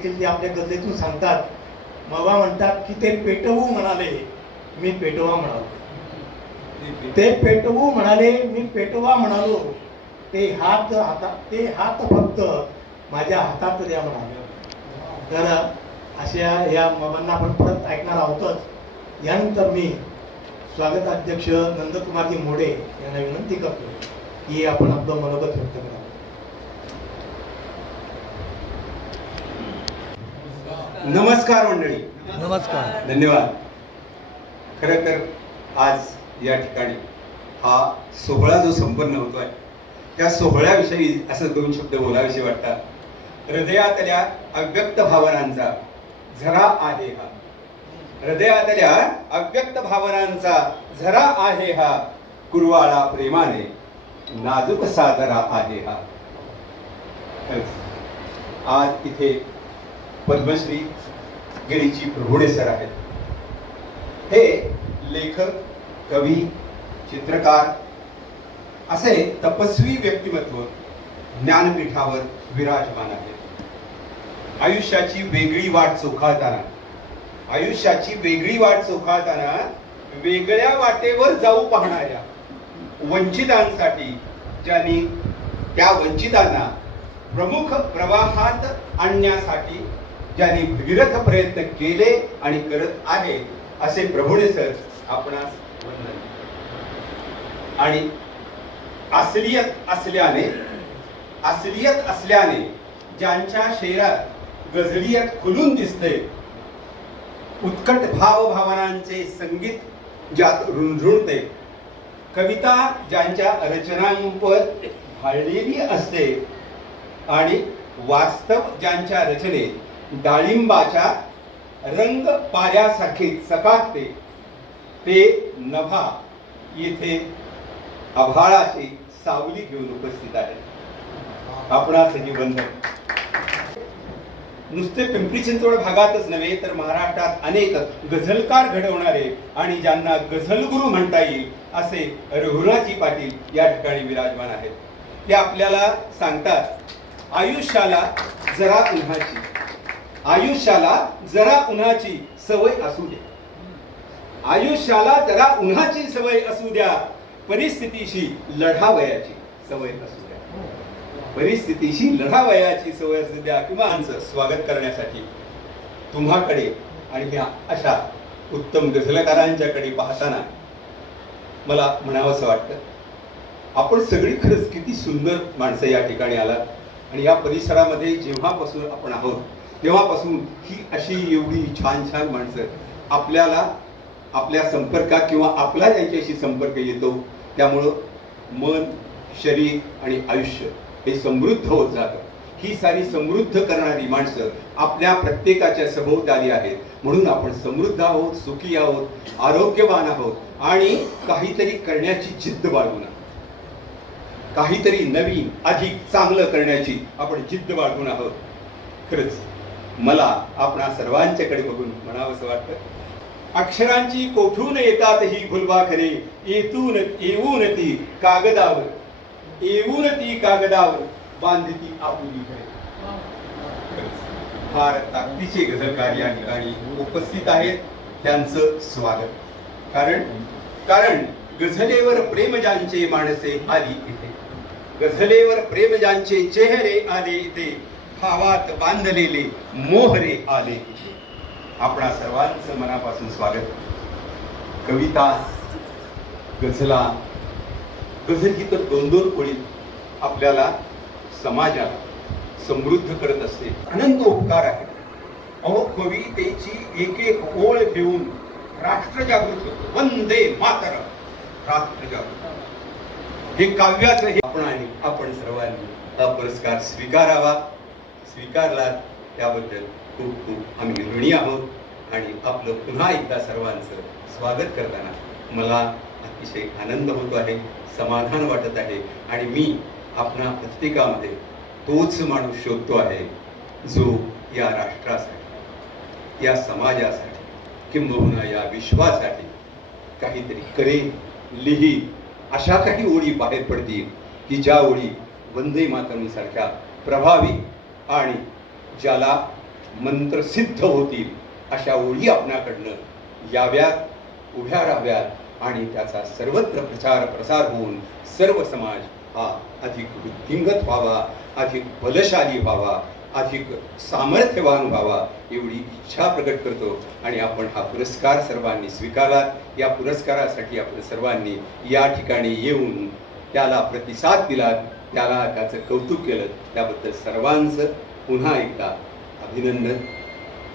देखील ते आपल्या गझलेतून सांगतात. बाबा म्हणतात की ते पेटवू म्हणाले मी पेटवा म्हणालो, ते पेटवू म्हणाले मी पेटवा म्हणालो, ते हात फक्त माझ्या हातात द्या म्हणाले. तर अशा या बाबांना आपण परत ऐकणार आहोतच. यानंतर मी स्वागताध्यक्ष नंदकुमारजी मोडे यांना विनंती करतो की आपण आपलं मनोगत व्यक्त करा. नमस्कार मंडळी. नमस्कार. धन्यवाद. खरं तर आज या ठिकाणी हा सोहळा जो संपन्न होतोय त्या सोहळ्याविषयी असं दोन शब्द बोलावेसे वाटतात. हृदयातल्या अव्यक्त भावनांचा झरा आहे हा, हृदयातल्या अव्यक्त भावनांचा झरा आहे हा, कुरवाळा प्रेमाने नाजूक साजरा आहे हा. आज इथे पद्मश्री गिरीजी प्रभुणे सर आहेत. हे लेखक, कवी, चित्रकार असे तपस्वी व्यक्तिमत्व ज्ञानपीठावर विराजमान आहेत. आयुष्याची वेगळी वाट चोखाळताना वेगळ्या वाटेवर जाऊ पाहणाऱ्या वंचितांसाठी ज्यांनी त्या वंचितांना प्रमुख प्रवाहात आणण्यासाठी ज्यांनी भगीरथ प्रयत्न केले आणि करत आहे असे प्रभुणे सर आपणास वंदन. आणि असलियत असल्याने ज्यांच्या शरीरात गझलियत खुलून दिसते, उत्कट भावभावनांचे संगीत ज्यात रुंझुळते, कविता ज्यांच्या रचनांवर भाळलेली असते आणि वास्तव ज्यांच्या रचनेत डाळिंबाच्या रंग पाऱ्यासारखे चकाकते, ते नभा येथे आभाळाची सावली घेऊन उपस्थित आहेत. आपणासही वंदन. नुसते पिंपरी चिंचवड भागातच नव्हे तर महाराष्ट्रात अनेक गझलकार घडवणारे आणि ज्यांना गझलगुरू म्हणता येईल असे रघुनाथजी पाटील या ठिकाणी विराजमान आहेत. ते आपल्याला सांगतात, आयुष्याला जरा उन्हाची सवय असू द्या, आयुष्याला जरा उन्हाची सवय असू द्या, परिस्थितीशी लढावयाची सवय असू द्या, परिस्थितीशी लढावयाची सवय असू द्या. किंवा स्वागत करण्यासाठी तुम्हाकडे आणि ह्या अशा उत्तम गझलकारांच्याकडे पाहताना मला म्हणावंसं वाटतं, आपण सगळी खरंच किती सुंदर माणसं या ठिकाणी आलात. आणि या परिसरामध्ये जेव्हापासून आपण आहोत तेव्हापासून ही अशी एवढी छान छान माणसं आपल्याला आपल्या संपर्कात किंवा आपला त्यांच्याशी संपर्क येतो. त्यामुळं मन, शरीर आणि आयुष्य हे समृद्ध होत जातं. ही सारी समृद्ध करणारी माणसं आपल्या प्रत्येकाच्या सभोवताली आहेत. म्हणून आपण समृद्ध आहोत, सुखी आहोत, आरोग्यवान आहोत आणि काहीतरी करण्याची जिद्द बाळगून, काहीतरी नवीन अधिक चांगलं करण्याची आपण जिद्द बाळगून आहोत. खरंच मला आपणा सर्वांच्याकडे बघून म्हणावंसं वाटतं, अक्षरांची कोठून येतात ही फुलपाखरे, येऊन ती कागदावर बांधती आपुली घरे. फार ताकदीचे गझलकार या ठिकाणी उपस्थित आहेत. त्यांचं स्वागत. कारण गझलेवर प्रेम ज्यांचे माणसे आली इथे, गझलेवर प्रेम ज्यांचे चेहरे आले इथे, भावात बांधलेले मोहरे आले इथे. आपणा सर्वांचं मनापासून स्वागत. कविता, गझल ही तर दोन दोन ओळीत आपल्याला समाजाला समृद्ध करत असते. अनंत उपकार आहे. अहो, कवितेची एक एक ओळ घेऊन राष्ट्र जागृत होतो. वंदे मातरम, राष्ट्र जागृत. हे काव्याचं हे आपण सर्वांनी हा पुरस्कार स्वीकारला. त्याबद्दल खूप खूप आम्ही ऋणी आहोत. आणि आपलं पुन्हा एकदा सर्वांचं स्वागत करताना मला अतिशय आनंद होतो आहे, समाधान वाटत आहे. आणि मी आपणा प्रत्येकामध्ये तोच माणूस शोधतो आहे जो या राष्ट्रासाठी, या समाजासाठी, किंबहुना या विश्वासाठी काहीतरी करेल, लिही. अशा काही ओळी बाहेर पडतील की ज्या ओळी वंदे मातरम सारख्या प्रभावी आणि ज्याला मंत्रसिद्ध होतील अशा ओळी आपणाकडनं याव्यात, उभ्या राहाव्यात आणि त्याचा सर्वत्र प्रचार प्रसार होऊन सर्व समाज हा अधिक वृद्धिंगत व्हावा, अधिक बलशाली व्हावा, अधिक सामर्थ्यवान व्हावा एवढी इच्छा प्रकट करतो. आणि आपण हा पुरस्कार सर्वांनी स्वीकारला. या पुरस्कारासाठी आपण सर्वांनी या ठिकाणी येऊन त्याला प्रतिसाद दिला, त्याला त्याचं कौतुक केलं, त्याबद्दल सर्वांचं पुन्हा एकदा अभिनंदन,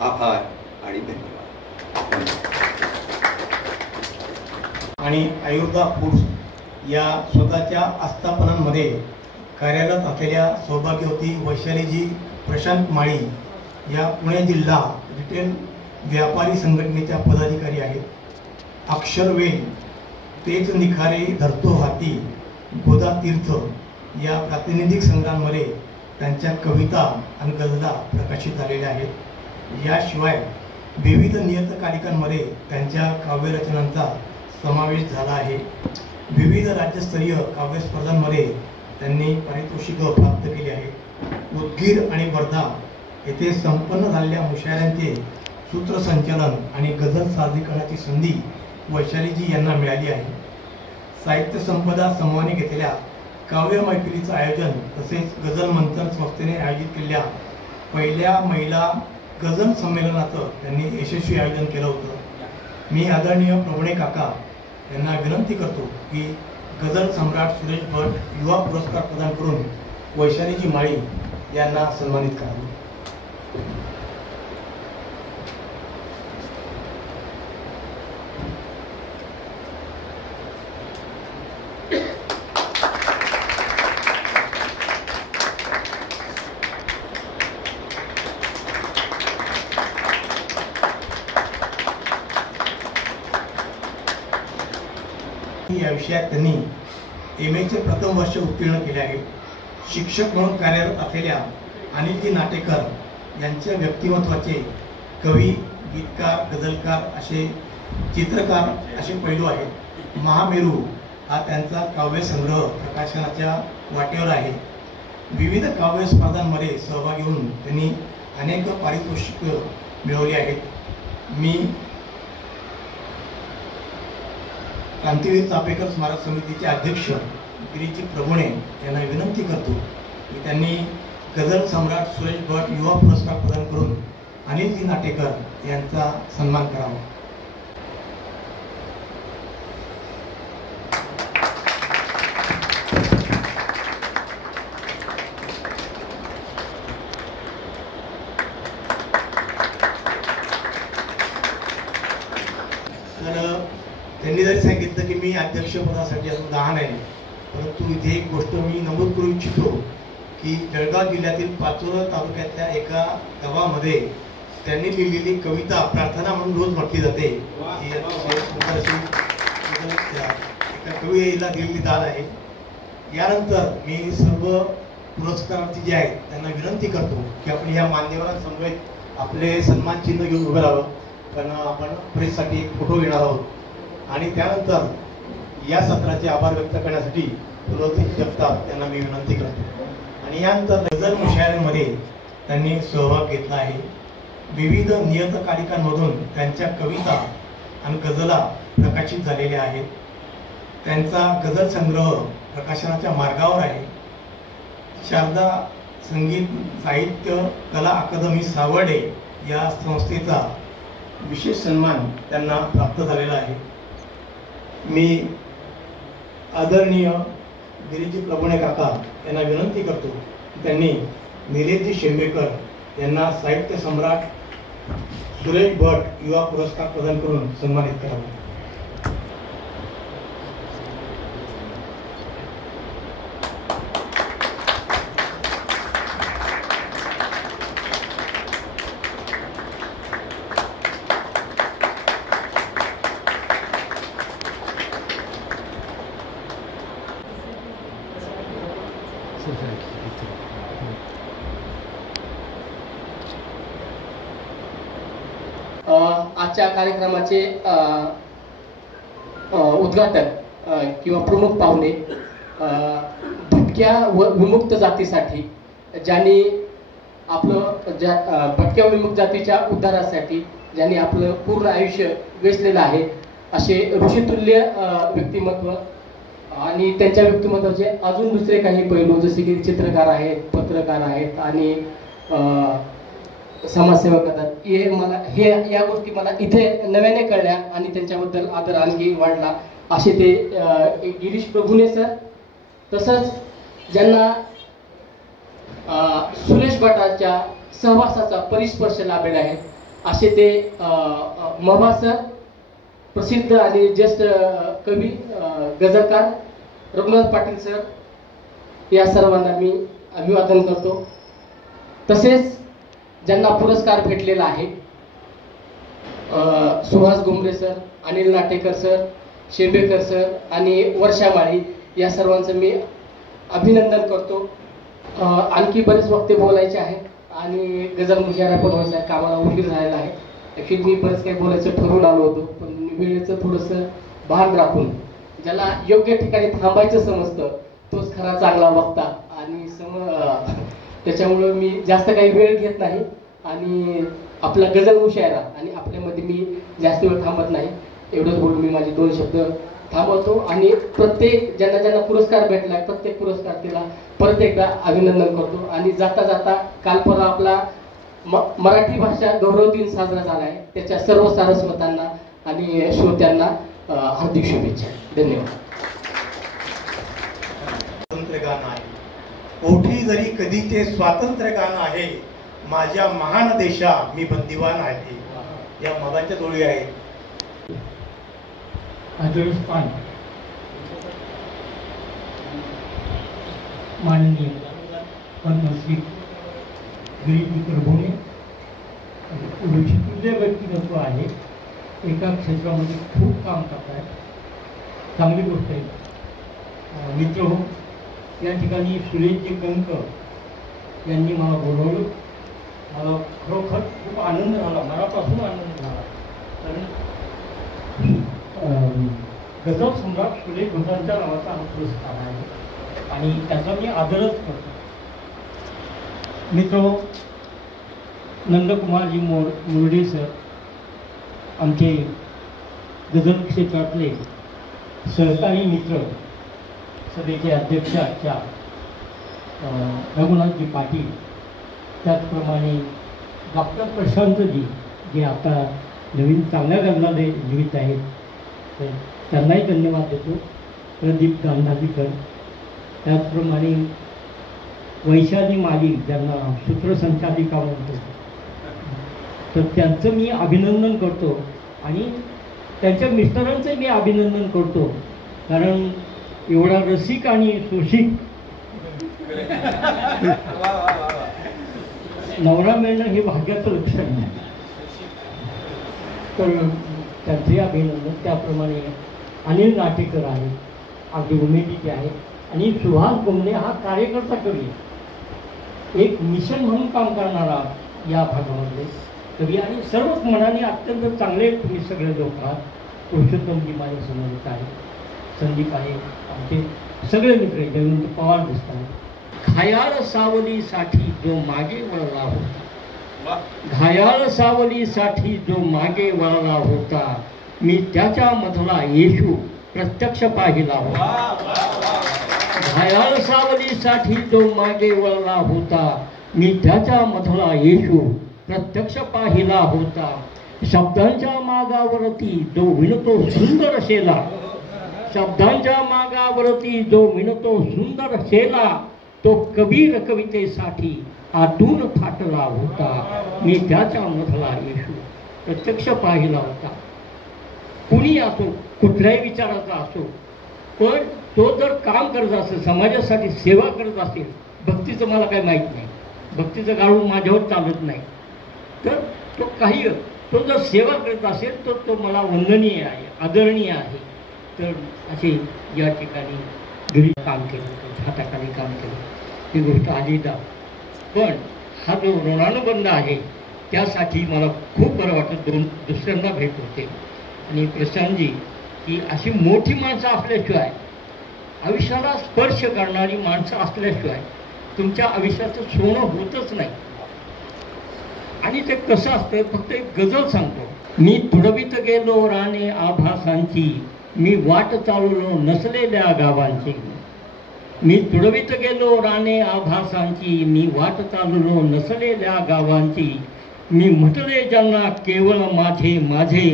आभार आणि धन्यवाद. आणि आयुर्वेदा फूड्स या स्वतःच्या आस्थापनांमध्ये कार्यरत असलेल्या सौभाग्यवती वैशालीजी प्रशांत माळी या पुणे जिल्हा रिटेल व्यापारी संघटनेच्या पदाधिकारी आहेत. अक्षरवेल, तेच निखारे धरतो हाती, गोदा तीर्थ या प्रातिनिधिक संग्रहांमध्ये त्यांच्या कविता आणि गझला प्रकाशित झालेल्या आहेत. याशिवाय विविध नियतकालिकांमध्ये त्यांच्या काव्यरचनांचा समावेश झाला आहे. विविध राज्यस्तरीय काव्य स्पर्धांमध्ये त्यांनी पारितोषिकं प्राप्त केली आहेत. उदगीर आणि वर्धा येथे संपन्न झालेल्या मुशायऱ्यांचे सूत्रसंचालन आणि गझल सादरीकरणाची संधी वैशालीजी यांना मिळाली आहे. साहित्य संपदा समूहाने घेतलेल्या काव्य मैफिलीचं आयोजन तसेच गझल मंथन संस्थेने आयोजित केलेल्या पहिल्या महिला गझल संमेलनाचं त्यांनी यशस्वी आयोजन केलं होतं. मी आदरणीय प्रभुणे काका यांना विनंती करतो की गझल सम्राट सुरेश भट युवा पुरस्कार प्रदान करून वैशालीजी माळी यांना सन्मानित करावे. या विषयात त्यांनी MA प्रथम वर्ष उत्तीर्ण केले आहे. शिक्षक म्हणून कार्यरत असलेल्या अनिलजी नाटेकर यांच्या व्यक्तिमत्वाचे कवी, गीतकार, गझलकार, असे चित्रकार असे पैलू आहेत. महामेरू हा त्यांचा काव्यसंग्रह प्रकाशनाच्या वाटेवर आहे. विविध काव्य स्पर्धांमध्ये सहभागी होऊन त्यांनी अनेक पारितोषिकं मिळवली आहेत. मी क्रांतीवीर चापेकर स्मारक समितीचे अध्यक्ष गिरीजी प्रभुणे यांना विनंती करतो की त्यांनी गझल सम्राट सुरेश भट युवा पुरस्कार प्रदान करून अनिलजी नाटेकर यांचा सन्मान करावा. तर त्यांनी जरी सांगितलं की मी अध्यक्षपदासाठी अजून लहान आहे, परंतु इथे एक गोष्ट मी नमूद करू इच्छितो की जळगाव जिल्ह्यातील पाचोरा तालुक्यातल्या एका गावामध्ये त्यांनी लिहिलेली कविता प्रार्थना म्हणून रोज म्हटली जाते. ही अतिशय सुंदर अशी एका कवीला दिलेली दान आहे. यानंतर मी सर्व पुरस्कारार्थी जे आहेत त्यांना विनंती करतो की आपण ह्या मान्यवरांसमवेत आपले सन्मान चिन्ह घेऊन उभं राहावं, कारण आपण प्रेससाठी एक फोटो घेणार आहोत. आणि त्यानंतर या सत्राचे आभार व्यक्त करण्यासाठी पुलोती जगताप यांना मी विनंती करतो. आणि यानंतर गझल मुशायऱ्यांमध्ये त्यांनी सहभाग घेतला आहे. विविध नियतकालिकांमधून त्यांच्या कविता आणि गझला प्रकाशित झालेल्या आहेत. त्यांचा गझल संग्रह प्रकाशनाच्या मार्गावर आहे. शारदा संगीत साहित्य कला अकादमी सावर्डे या संस्थेचा विशेष सन्मान त्यांना प्राप्त झालेला आहे. मी आदरणीय गिरीजी प्रभुणे काका यांना विनंती करतो की त्यांनी निलेशजी शेंबेकर यांना साहित्य सम्राट सुरेश भट युवा पुरस्कार प्रदान करून सन्मानित करावे. आजच्या कार्यक्रमाचे उद्घाटक किंवा प्रमुख पाहुणे भटक्या व विमुक्त जातीसाठी ज्यांनी आपलं भटक्या विमुक्त जातीच्या उद्धारासाठी ज्यांनी आपलं पूर्ण आयुष्य वेचलेलं आहे असे ऋषितुल्य व्यक्तिमत्व आणि त्यांच्या व्यक्तिमत्वाचे अजून दुसरे काही पैलू जसे की चित्रकार आहेत, पत्रकार आहेत आणि समाजसेवा करतात. हे या गोष्टी मला इथे नव्याने कळल्या आणि त्यांच्याबद्दल आदर आणखी वाढला. असे ते गिरीश प्रभुने सर, तसंच ज्यांना सुरेश भटाच्या सहवासाचा परिस्पर्श लाभलेला आहे असे ते मभा सर, प्रसिद्ध आणि ज्येष्ठ कवी गझलकार रघुनाथ पाटील सर, या सर्वांना मी अभिवादन करतो. तसेच ज्यांना पुरस्कार भेटलेला आहे Suhas Gumre sir, Anil Natekar sir, Shembekar sir आणि वर्षा माळी, या सर्वांचं मी अभिनंदन करतो. आणखी बरेच वक्ते बोलायचे आहेत आणि गजल मुशायरा पण व्हायचा आहे, कामाला उशीर झालेला आहे. ॲक्च्युली मी बरंच काही बोलायचं ठरवून आलो होतो, पण वेळेचं थोडंसं भान राखून ज्याला योग्य ठिकाणी थांबायचं समजतं तोच खरा चांगला वक्ता आणि त्याच्यामुळं मी जास्त काही वेळ घेत नाही आणि आपला गजल मुशायरा आणि आपल्यामध्ये मी जास्त वेळ थांबत नाही. एवढंच बोलून मी माझे 2 शब्द थांबवतो आणि प्रत्येक ज्यांना पुरस्कार भेटला प्रत्येक पुरस्काराला परत एकदा अभिनंदन करतो. आणि जाता जाता काल परवा आपला मराठी भाषा गौरव दिन साजरा झाला आहे, त्याच्या सर्व सारस्वतांना आणि श्रोत्यांना हार्दिक शुभेच्छा. धन्यवाद. स्वातंत्र्य गाणं आहे, ओठी जरी कधीचे स्वातंत्र्य गाणं आहे, माझ्या महान देशा मी बंदिवान आहे. या मगाच्या दोळी आहेत. आदरस्थान माननीय पद्मश्री गिरीश प्रभूने ऋषितुल्य व्यक्तिमत्व आहे, एका क्षेत्रामध्ये खूप काम करत आहे, चांगली गोष्ट आहे. मित्र हो, या ठिकाणी सुरेशजी कंक यांनी मला बोलवलं. मला खरोखर खूप आनंद झाला, मनापासून आनंद झाला. कारण गजल सम्राट सुरेश भटांच्या नावाचा हा पुरस्कार आहे आणि त्याचा मी आदरच करतो. मित्र नंदकुमारजी मुरडे सर, आमचे गजल क्षेत्रातले सहकारी मित्र, सभेचे अध्यक्ष आजच्या रघुनाथजी पाटील, त्याचप्रमाणे डॉक्टर प्रशांतजी जे आता नवीन चांगल्या गजलाने लिहित आहेत, तर त्यांनाही धन्यवाद देतो. प्रदीप गांधारीकर, त्याचप्रमाणे वैशाली माली ज्यांना सूत्रसंचालिका म्हणतो, तर त्यांचं मी अभिनंदन करतो आणि त्यांच्या मिस्टरांचं मी अभिनंदन करतो. कारण एवढा रसिक आणि सुशिक नवरा मिळणं हे भाग्याचं लक्षण आहे, तर त्यांचे अभिनंदन. त्याप्रमाणे अनिल नाटेकर आहे, अगदी उमेदीचे आहे, आणि सुहास गुमरे हा कार्यकर्ता कवी, एक मिशन म्हणून काम करणारा या भागामध्ये कवी, आणि सर्वच मनाने अत्यंत चांगले तुम्ही सगळे लोक आहात. पुरुषोत्तमजी माझ्या समोर आहे, संदीप आहे, आमचे सगळे मित्र देवेंद्र पवार दिसतात. घायाळ सावलीसाठी जो मागे वळला होता, घायाळ सावलीसाठी जो मागे वळला होता, मी त्याच्या मधला येशू प्रत्यक्ष पाहिला होता. घायाळ सावलीसाठी जो मागे वळला होता, मी त्याच्या मधला येशू प्रत्यक्ष पाहिला होता. शब्दांच्या मागावरती जो विणतो सुंदर शेला, शब्दांच्या मागावरती जो विणतो सुंदर शेला, तो कबीर कवितेसाठी आतून फाटला होता. मी त्याच्या मधला येशू प्रत्यक्ष पाहिला होता. कुणी असो, कुठल्याही विचाराचा असो, पण तो जर काम करत असेल, समाजासाठी सेवा करत असेल, भक्तीचं मला काही माहीत नाही, भक्तीचं गाळून माझ्यावर चालत नाही, तर तो काही तो जर सेवा करत असेल तर तो मला वंदनीय आहे, आदरणीय आहे. तर असे या ठिकाणी घरी काम केलं, हाताखाली काम केलं, ही गोष्ट आलीदा. पण हा जो ऋणानुबंध आहे त्यासाठी मला खूप बरं वाटतं. दुसऱ्यांदा भेट होते आणि प्रशांतजी की अशी मोठी माणसं असल्याशिवाय, आयुष्याला स्पर्श करणारी माणसं असल्याशिवाय तुमच्या आयुष्याचं सोनं होतच नाही. आणि ते कसं असतं, फक्त एक गजल सांगतो. मी तुडवीत गेलो राणे आभासांची, मी वाट चाललो नसलेल्या गावांची. मी तुडवीत गेलो राणे आभासांची, मी वाट चाललो नसलेल्या गावांची. मी म्हटले ज्यांना केवळ माझे माझे,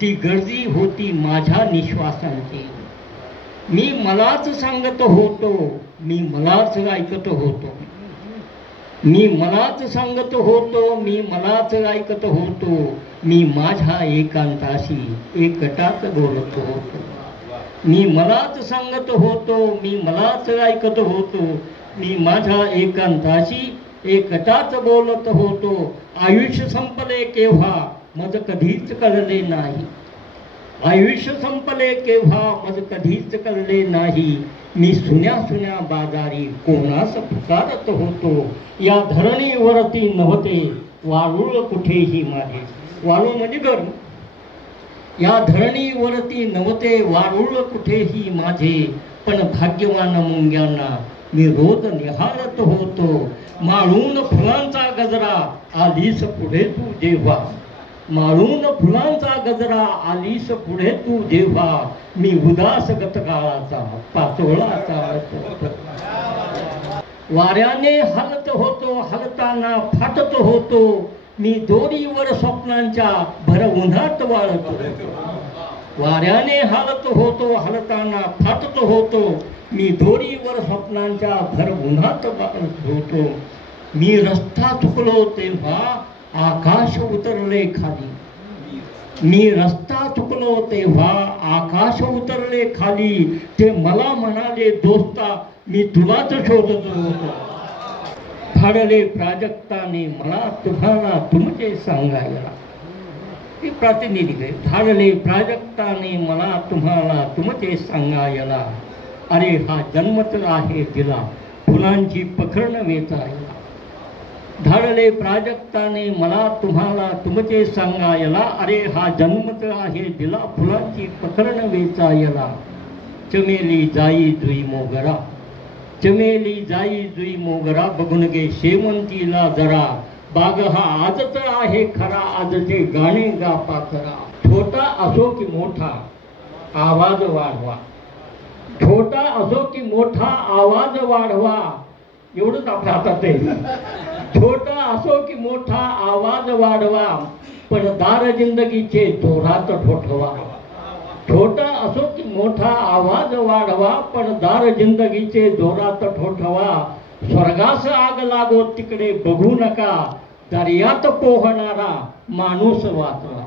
ती गर्दी होती माझ्या निश्वासांची. मी मलाच सांगत होतो, मी मलाच ऐकत होतो. मी मलाच सांगत होतो, मी मलाच ऐकत होतो. मी माझ्या एकांताशी एकटाच बोलत होतो. मी मलाच सांगत होतो, मी मलाच ऐकत होतो. मी माझ्या एकांताशी एकटाच बोलत होतो. आयुष्य संपले केव्हा मज कधीच कळले नाही. आयुष्य संपले केव्हा मज कधीच कळले नाही. मी सुन्या सुन्या बाजारी कोणास पुकारत होतो. या धरणीवरती नव्हते वाळूळ कुठेही माझे. वाळूळ म्हणजे गरम. या धरणीवरती नव्हते वाळूळ कुठेही माझे. पण भाग्यवान मुंग्यांना मी रोज निहाळत होतो. माळून फुलांचा गजरा आलीस पुढे तू जेव्हा. माळून फुलांचा गजरा आलीस पुढे तू जेव्हा. मी उदास गतकाळाचा पाचोळा चालत होतो. वाऱ्याने हलत होतो, हलताना फाटत होतो. मी दोरीवर स्वप्नांच्या भर उन्हात वाळत होतो. वाऱ्याने हलत होतो, हलताना फाटत होतो. मी दोरीवर स्वप्नांच्या भर उन्हात वाळत होतो. मी रस्ता चुकलो तेव्हा आकाश उतरले खाली. मी रस्ता चुकलो तेव्हा आकाश उतरले खाली. ते मला म्हणाले दोस्ता मी तुलाच शोधत होतो. फाडले प्राजक्ताने मला तुम्हाला तुमचे सांगायला. हे प्रातिनिधिक आहे. धाडले प्राजक्ताने मला तुम्हाला तुमचे सांगायला. अरे हा जन्मच आहे दिला फुलांची पखरण वेचायला. धाडले प्राजक्ताने मला तुम्हाला तुमचे सांगायला. अरे हा जन्मच आहे दिला फुलांची पखरण वेचायला. चमेली जाई जुई मोगरा, चमेली जाई जुई मोगरा. बघून गे शेवंतीला जरा. बाग हा आजच आहे खरा, आजचे गाणे गा पाखरा. छोटा असो की मोठा आवाज वाढवा. छोटा असो की मोठा आवाज वाढवा. एवढंच आपल्या हातात आहे. छोटा असो की मोठा आवाज वाढवा. पण दार जिंदगीचे जोरात ठोठवा. छोटा असो की मोठा आवाज वाढवा. पण दार जिंदगीचे जोरात ठोठवा. स्वर्गास आग लागो तिकडे बघू नका. दर्यात पोहणारा माणूस वाचवा.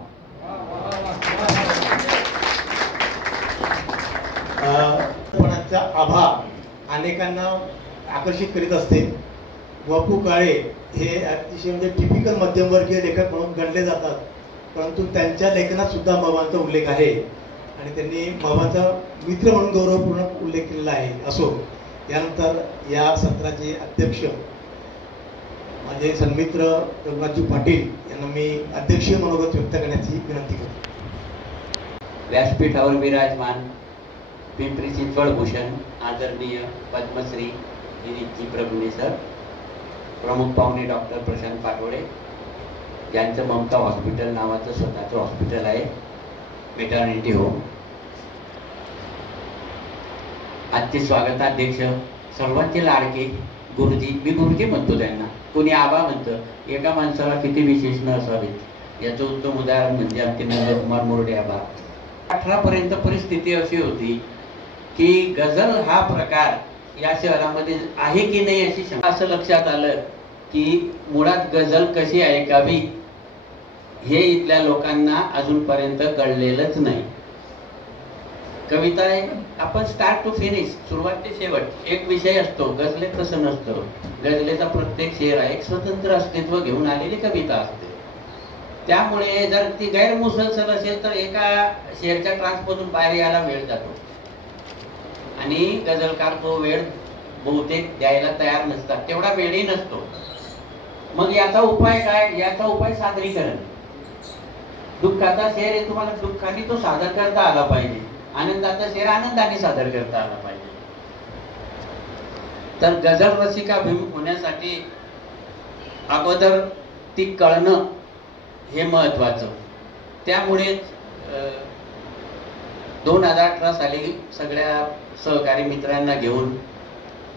कोणाचा आभा अनेकांना आकर्षित करीत असते. वपू काळे हे अतिशय म्हणजे टिपिकल मध्यमवर्गीय लेखक म्हणून गणले जातात. परंतु त्यांच्या लेखनात सुद्धा मवांचा उल्लेख आहे आणि त्यांनी मवांचा मित्र म्हणून गौरवपूर्ण उल्लेख केलेला आहे. असो, यानंतर या सत्राचे अध्यक्ष माझे सन्मित्र रघुनाथजी पाटील यांना मी अध्यक्षीय मनोगत व्यक्त करण्याची विनंती करतो. व्यासपीठावर विराजमान पिंपरी चिंचवड भूषण आदरणीय पद्मश्री गिरीजी प्रभुणे सर, प्रमुख पाहुणे डॉक्टर प्रशांत पाटोळे, ज्यांचं ममता हॉस्पिटल नावाचं स्वतःचं हॉस्पिटल आहे, मेटर्निटी होम. आजचे स्वागताध्यक्ष सर्वांचे लाडके गुरुजी. मी गुरुजी म्हणतो त्यांना, कोणी आबा म्हणतं. एका माणसाला किती विशेषण असावीत याचं उत्तम उदाहरण म्हणजे आमचे नंदकुमार मोरडे आबा. 18 पर्यंत परिस्थिती अशी होती की गझल हा प्रकार या शहरामध्ये आहे की नाही अशी शंका. असं लक्षात आलं की मुळात गझल कशी ऐकावी हे इथल्या लोकांना अजूनपर्यंत कळलेलंच नाही. कविता आपण स्टार्ट टू फिनिश, सुरुवात ते शेवट एक विषय असतो. गझलेत तसं नसतं. गझलेचा प्रत्येक शेर आहे एक स्वतंत्र अस्तित्व घेऊन आलेली कविता असते. त्यामुळे जर ती गैरमुसलसल असेल तर एका शेरच्या ट्रान्समधून बाहेर यायला वेळ जातो आणि गझलकार तो वेळ बहुतेक द्यायला तयार नसतात, तेवढा वेळही नसतो. मग याचा उपाय काय? याचा उपाय सादरीकरण. दुःखाचा शेर आहे तुम्हाला दुःखाने तो सादर करता आला पाहिजे, आनंदाचा शेर आनंदाने सादर करता आला पाहिजे. तर गझल रसिका होण्यासाठी अगोदर ती कळणं हे महत्त्वाचं. त्यामुळेच 2018 साली सगळ्या सहकारी मित्रांना घेऊन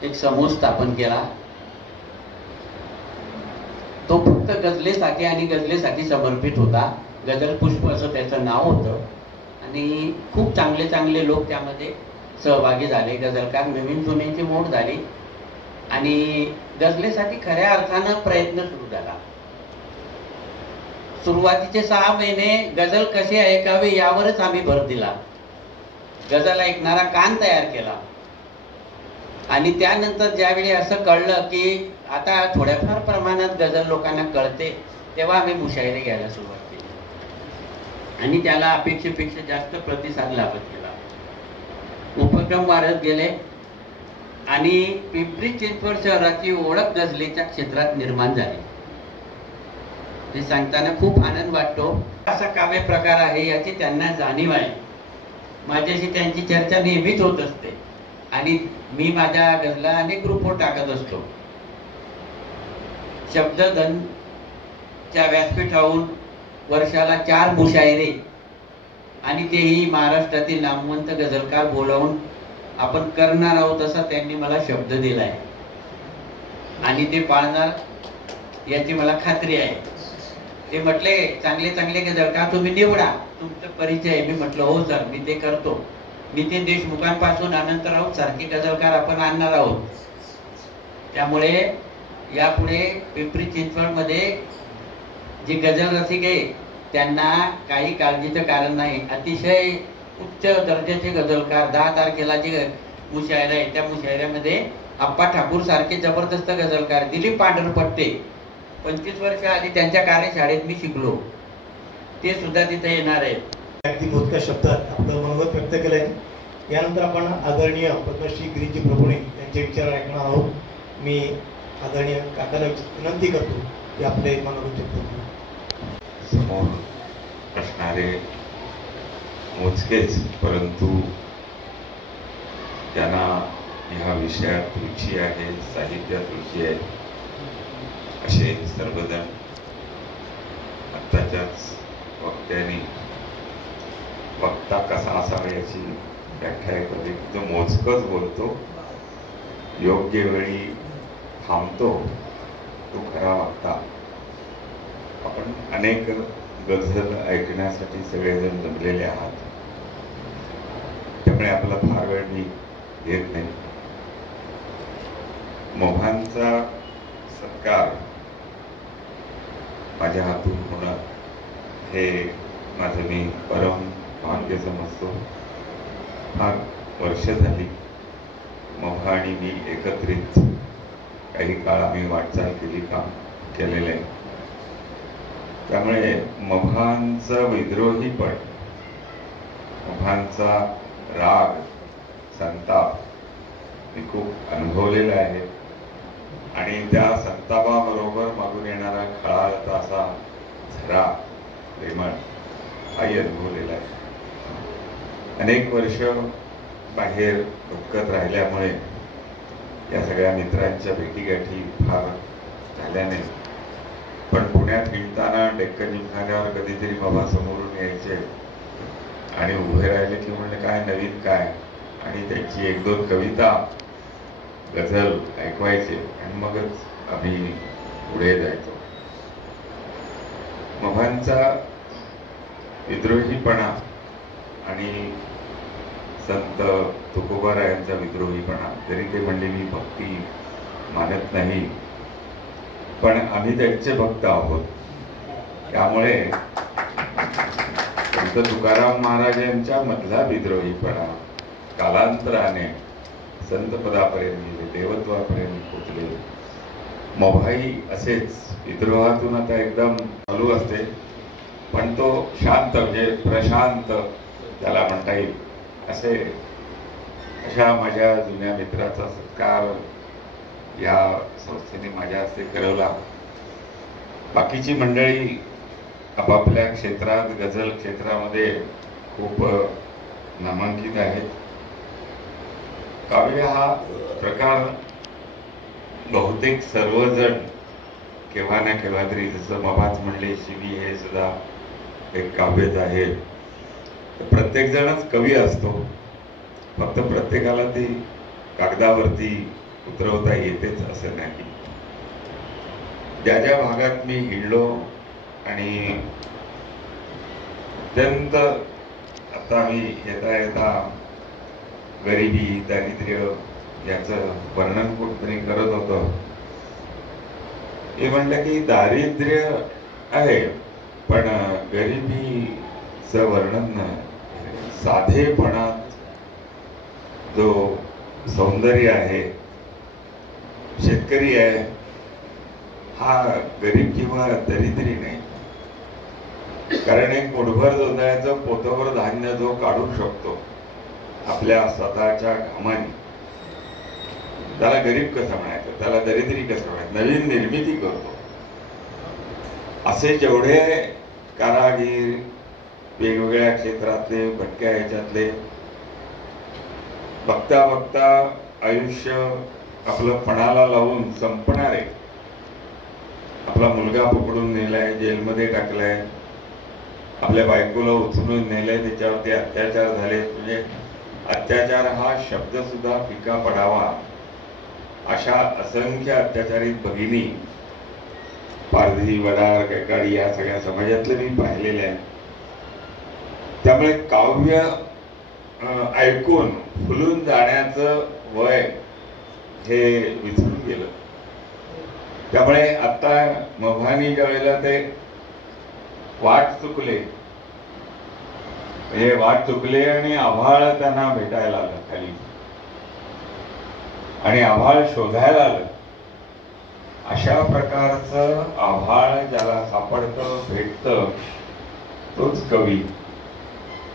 एक समूह स्थापन केला. तो फक्त गझलेसाठी आणि गझलेसाठी समर्पित होता. गझल पुष्प असं त्याचं नाव होतं आणि खूप चांगले चांगले लोक त्यामध्ये सहभागी झाले. गझलकार नवीन जुन्यांची मोड झाली आणि गझलेसाठी खऱ्या अर्थानं प्रयत्न सुरू झाला. सुरुवातीचे 6 महिने गझल कसे ऐकावे यावरच आम्ही भर दिला. गझल ऐकणारा कान तयार केला आणि त्यानंतर ज्यावेळी असं कळलं की आता थोड्याफार प्रमाणात गझल लोकांना कळते, तेव्हा आम्ही मुशायरे घ्यायला सुरुवात केली आणि त्याला अपेक्षेपेक्षा जास्त प्रतिसाद लाभत गेला. उपक्रम वाढत गेले आणि पिंपरी चिंचवड शहराची ओळख गझलेच्या क्षेत्रात निर्माण झाली. हे सांगताना खूप आनंद वाटतो. असा काव्य प्रकार आहे याची त्यांना जाणीव आहे. माझ्याशी त्यांची चर्चा नेहमीच होत असते आणि मी माझ्या गझला अनेक ग्रुपवर टाकत असतो. शब्दधनच्या व्यासपीठावरून वर्षाला 4 मुशायरे आणि तेही महाराष्ट्रातील नामवंत गझलकार बोलावून आपण करणार आहोत असा त्यांनी मला शब्द दिलाय आणि ते पाळणार याची मला खात्री आहे. ते म्हटले चांगले चांगले गझलकार तुम्ही निवडा, तुमचा परिचय आहे. मी म्हटलं हो सर, मी ते करतो. नितीन देशमुखांपासून अनंत राऊत सारखे गझलकार आपण आणणार आहोत. त्यामुळे यापुढे पिंपरी चिंचवडमध्ये जे गझल रसिक आहे त्यांना काही काळजीचं कारण नाही. अतिशय उच्च दर्जाचे गझलकार 10 तारखेला जे मुशायरा आहे त्या मुशायऱ्यामध्ये आप्पा ठाकूर सारखे जबरदस्त गझलकार, दिलीप पांढरपट्टे 25 वर्ष आधी त्यांच्या कार्यशाळेत मी शिकलो, ते सुद्धा तिथे येणार आहेत. अगदी मोजक्या शब्दात आपलं मनोगत व्यक्त केलंय. यानंतर आपण आदरणीय पद्मश्री गिरीजी प्रभुणे यांचे विचार ऐकणार आहोत. मी आदरणीय काकाला विनंती करतो की आपले मनोगत व्यक्त करू. समोर असणारे मोजकेच परंतु त्यांना ह्या विषयात रुची आहे, साहित्यात रुची आहे असे सर्वजण आत्ताच्याच वक्त्यांनी वक्ता कसा असावा याची व्याख्या करते. जो मोजकच बोलतो, योग्य वेळी थांबतो, तो खरा वक्ता. आपण अनेक गझल ऐकण्यासाठी सगळेजण जमलेले आहात, त्यामुळे आपला फार वेळ मी घेत नाही. मोहांचा सत्कार माझ्या हातून होणं हे माझं मी परम भाग्य समजतो. फार वर्ष झाली मोहा आणि मी एकत्रित काही काळ आम्ही वाटचाल केली, काम केलेलं आहे. त्यामुळे मोहांचा विद्रोहीपण, मोहांचा राग, संताप मी खूप अनुभवलेला आहे आणि त्या संतापाबरोबर मागून येणारा खळाळता असा झरा प्रेमळ हाही अनुभवलेला आहे. अनेक वर्ष बाहेर भटकत राहिल्यामुळे या सगळ्या मित्रांच्या भेटीगाठी फार झाल्या नाही. पण पुण्यात हिंडताना डेक्कन जिमखान्यावर कधीतरी बाबा समोरून यायचे आणि उभे राहिले की म्हणले काय नवीन काय, आणि त्यांची 1-2 कविता गझल ऐकवायचे आणि मगच आम्ही पुढे जायचो. मोहांचा विद्रोहीपणा आणि संत तुकोबारायांचा विद्रोहीपणा, जरी ते म्हणले मी भक्ती मानत नाही पण आम्ही त्यांचे भक्त आहोत, त्यामुळे संत तुकाराम महाराजांच्या मधला विद्रोहीपणा कालांतराने संत पदापर्यंत गेले, देवत्वापर्यंत पोचले. मोहाही असेच विद्रोहातून आता एकदम चालू असते, पण तो शांत म्हणजे प्रशांत त्याला म्हणता येईल. अशा माझ्या जुन्या मित्राचा सत्कार या संस्थेने माझ्या हस्ते करवला. बाकीची मंडळी आपापल्या क्षेत्रात, गझल क्षेत्रामध्ये खूप नामांकित आहेत. काव्य हा प्रकार बहुतेक सर्वजण केव्हा ना केव्हा तरी, जसं मवाच म्हणले शिवी हे सुद्धा एक काव्यच आहे. प्रत्येक जणच कवी असतो, फक्त प्रत्येकाला ती कागदावरती उतरवता येतेच असं नाही. ज्या ज्या भागात मी हिंडलो आणि अत्यंत, आता मी येता येता गरिबी दारिद्र्य याचं वर्णन कुठतरी करत होतो. हे म्हणलं की दारिद्र्य आहे, पण गरिबीचं वर्णन साधेपणात जो सौंदर्य आहे. शेतकरी आहे हा गरीब किंवा दरिद्री नाही, कारण एक मुठभर जोंधळ्याचं पोतभर धान्य जो काढू शकतो आपल्या स्वतःच्या घामाने, त्याला गरीब कसं म्हणायचं, त्याला दरिद्री कसं म्हणायचं, नवीन निर्मिती करतो. असे जेवढे कारागीर वेगवेगळ्या क्षेत्रातले भटक्या ह्याच्यातले, बघता बघता आयुष्य आपलं पणाला लावून संपणारे, आपला मुलगा पकडून नेलाय, जेलमध्ये टाकलाय, आपल्या बायकोला उचलून नेलंय, त्याच्यावरती अत्याचार झाले. म्हणजे अत्याचार हा शब्द सुद्धा फिका पडावा अशा असंख्य अत्याचारित भगिनी पारधी, वडार, कैकाडी या सगळ्या समाजातले मी पाहिलेले आहे. त्यामुळे काव्य ऐकून फुलून जाण्याचं वय हे विसरून गेलं. त्यामुळे आता मघानी ज्या वेळेला ते वाट चुकले, हे वाट चुकले आणि आभाळ त्यांना भेटायला आलं खाली, आणि आभाळ शोधायला आलं. अशा प्रकारचं आभाळ ज्याला सापडतं, भेटतं, तोच कवी.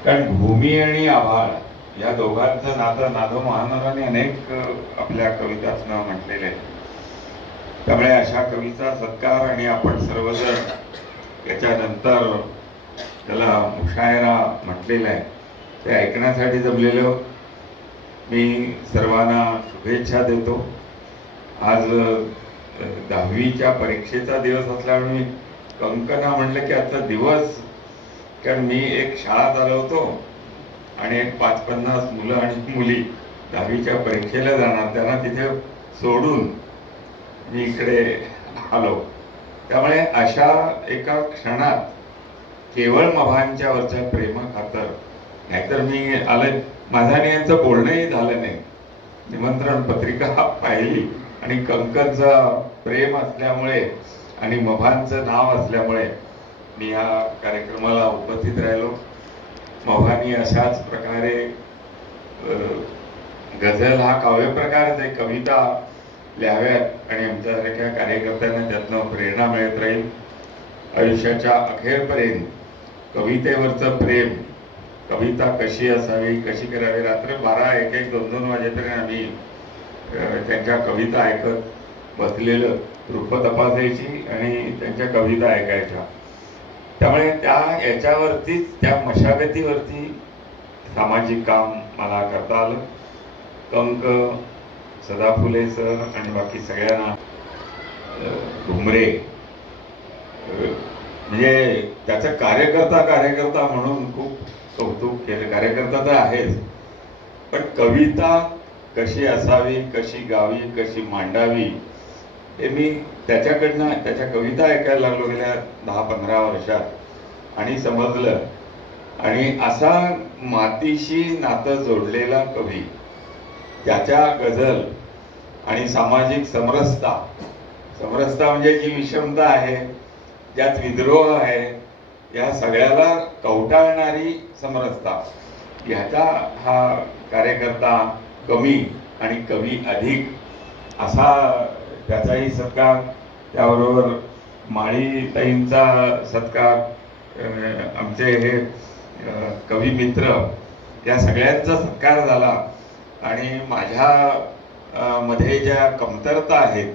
कारण भूमी आणि आभाळ या दोघांचं नातं नादो महानोराने अनेक आपल्या कवितातनं म्हटलेले आहे. त्यामुळे अशा कवीचा सत्कार, आणि आपण सर्वजण याच्यानंतर त्याला मुशायरा म्हटलेला आहे, ते ऐकण्यासाठी जमलेलो मी सर्वांना शुभेच्छा देतो. आज 10वीच्या परीक्षेचा दिवस असल्यामुळे मी कंकना म्हणलं की आजचा दिवस, कारण मी एक शाळा चालवतो आणि एक 50-50 मुलं आणि मुली 10वीच्या परीक्षेला जाणार, त्यांना तिथे सोडून मी इकडे आलो. त्यामुळे अशा एका क्षणात केवळ मभांच्या वरच्या प्रेमाखातर, नाहीतर मी आलं, माझ्या आणि यांचं बोलणंही झालं नाही. निमंत्रण पत्रिका पाहिली आणि कंकनचं प्रेम असल्यामुळे आणि मभांचं नाव असल्यामुळे मी या कार्यक्रमाला उपस्थित राहिलो. मभानी अशाच प्रकारे गझल हा काव्य प्रकारच आहे, कविता लिहाव्यात आणि आमच्यासारख्या कार्यकर्त्यांना त्यातनं प्रेरणा मिळत राहील. आयुष्याच्या अखेरपर्यंत कवितेवरचं प्रेम, कविता कशी असावी, कशी करावी, रात्री 12, 1, 2 वाजेपर्यंत आम्ही त्यांच्या कविता ऐकत बसलेलं, रूप तपासायची आणि त्यांच्या कविता ऐकायच्या. त्यामुळे त्या याच्यावरतीच, त्या मशागतीवरती सामाजिक काम मला करता आलं. कंक, सदाफुले सर आणि बाकी सगळ्यांना घुमरे, म्हणजे त्याचा कार्यकर्ता म्हणून खूप कौतुक केलं. कार्यकर्ता तर आहेच, पण कविता कशी असावी, कशी गावी, कशी मांडावी, हे मी त्याच्याकडनं, त्याच्या कविता ऐकायला लागलो गेल्या 10-15 वर्षात आणि समजलं. आणि असा मातीशी नातं जोडलेला कवी, त्याच्या गझल आणि सामाजिक समरसता म्हणजे जी विषमता आहे, ज्यात विद्रोह आहे, या सगळ्याला कवटाळणारी समरसता, ह्याचा हा कार्यकर्ता कमी आणि कवी अधिक असा त्याचाही सत्कार. त्याबरोबर माळीताईंचा सत्कार, आमचे हे कवी मित्र, या सगळ्यांचा सत्कार झाला. आणि माझ्या मध्ये ज्या कमतरता आहेत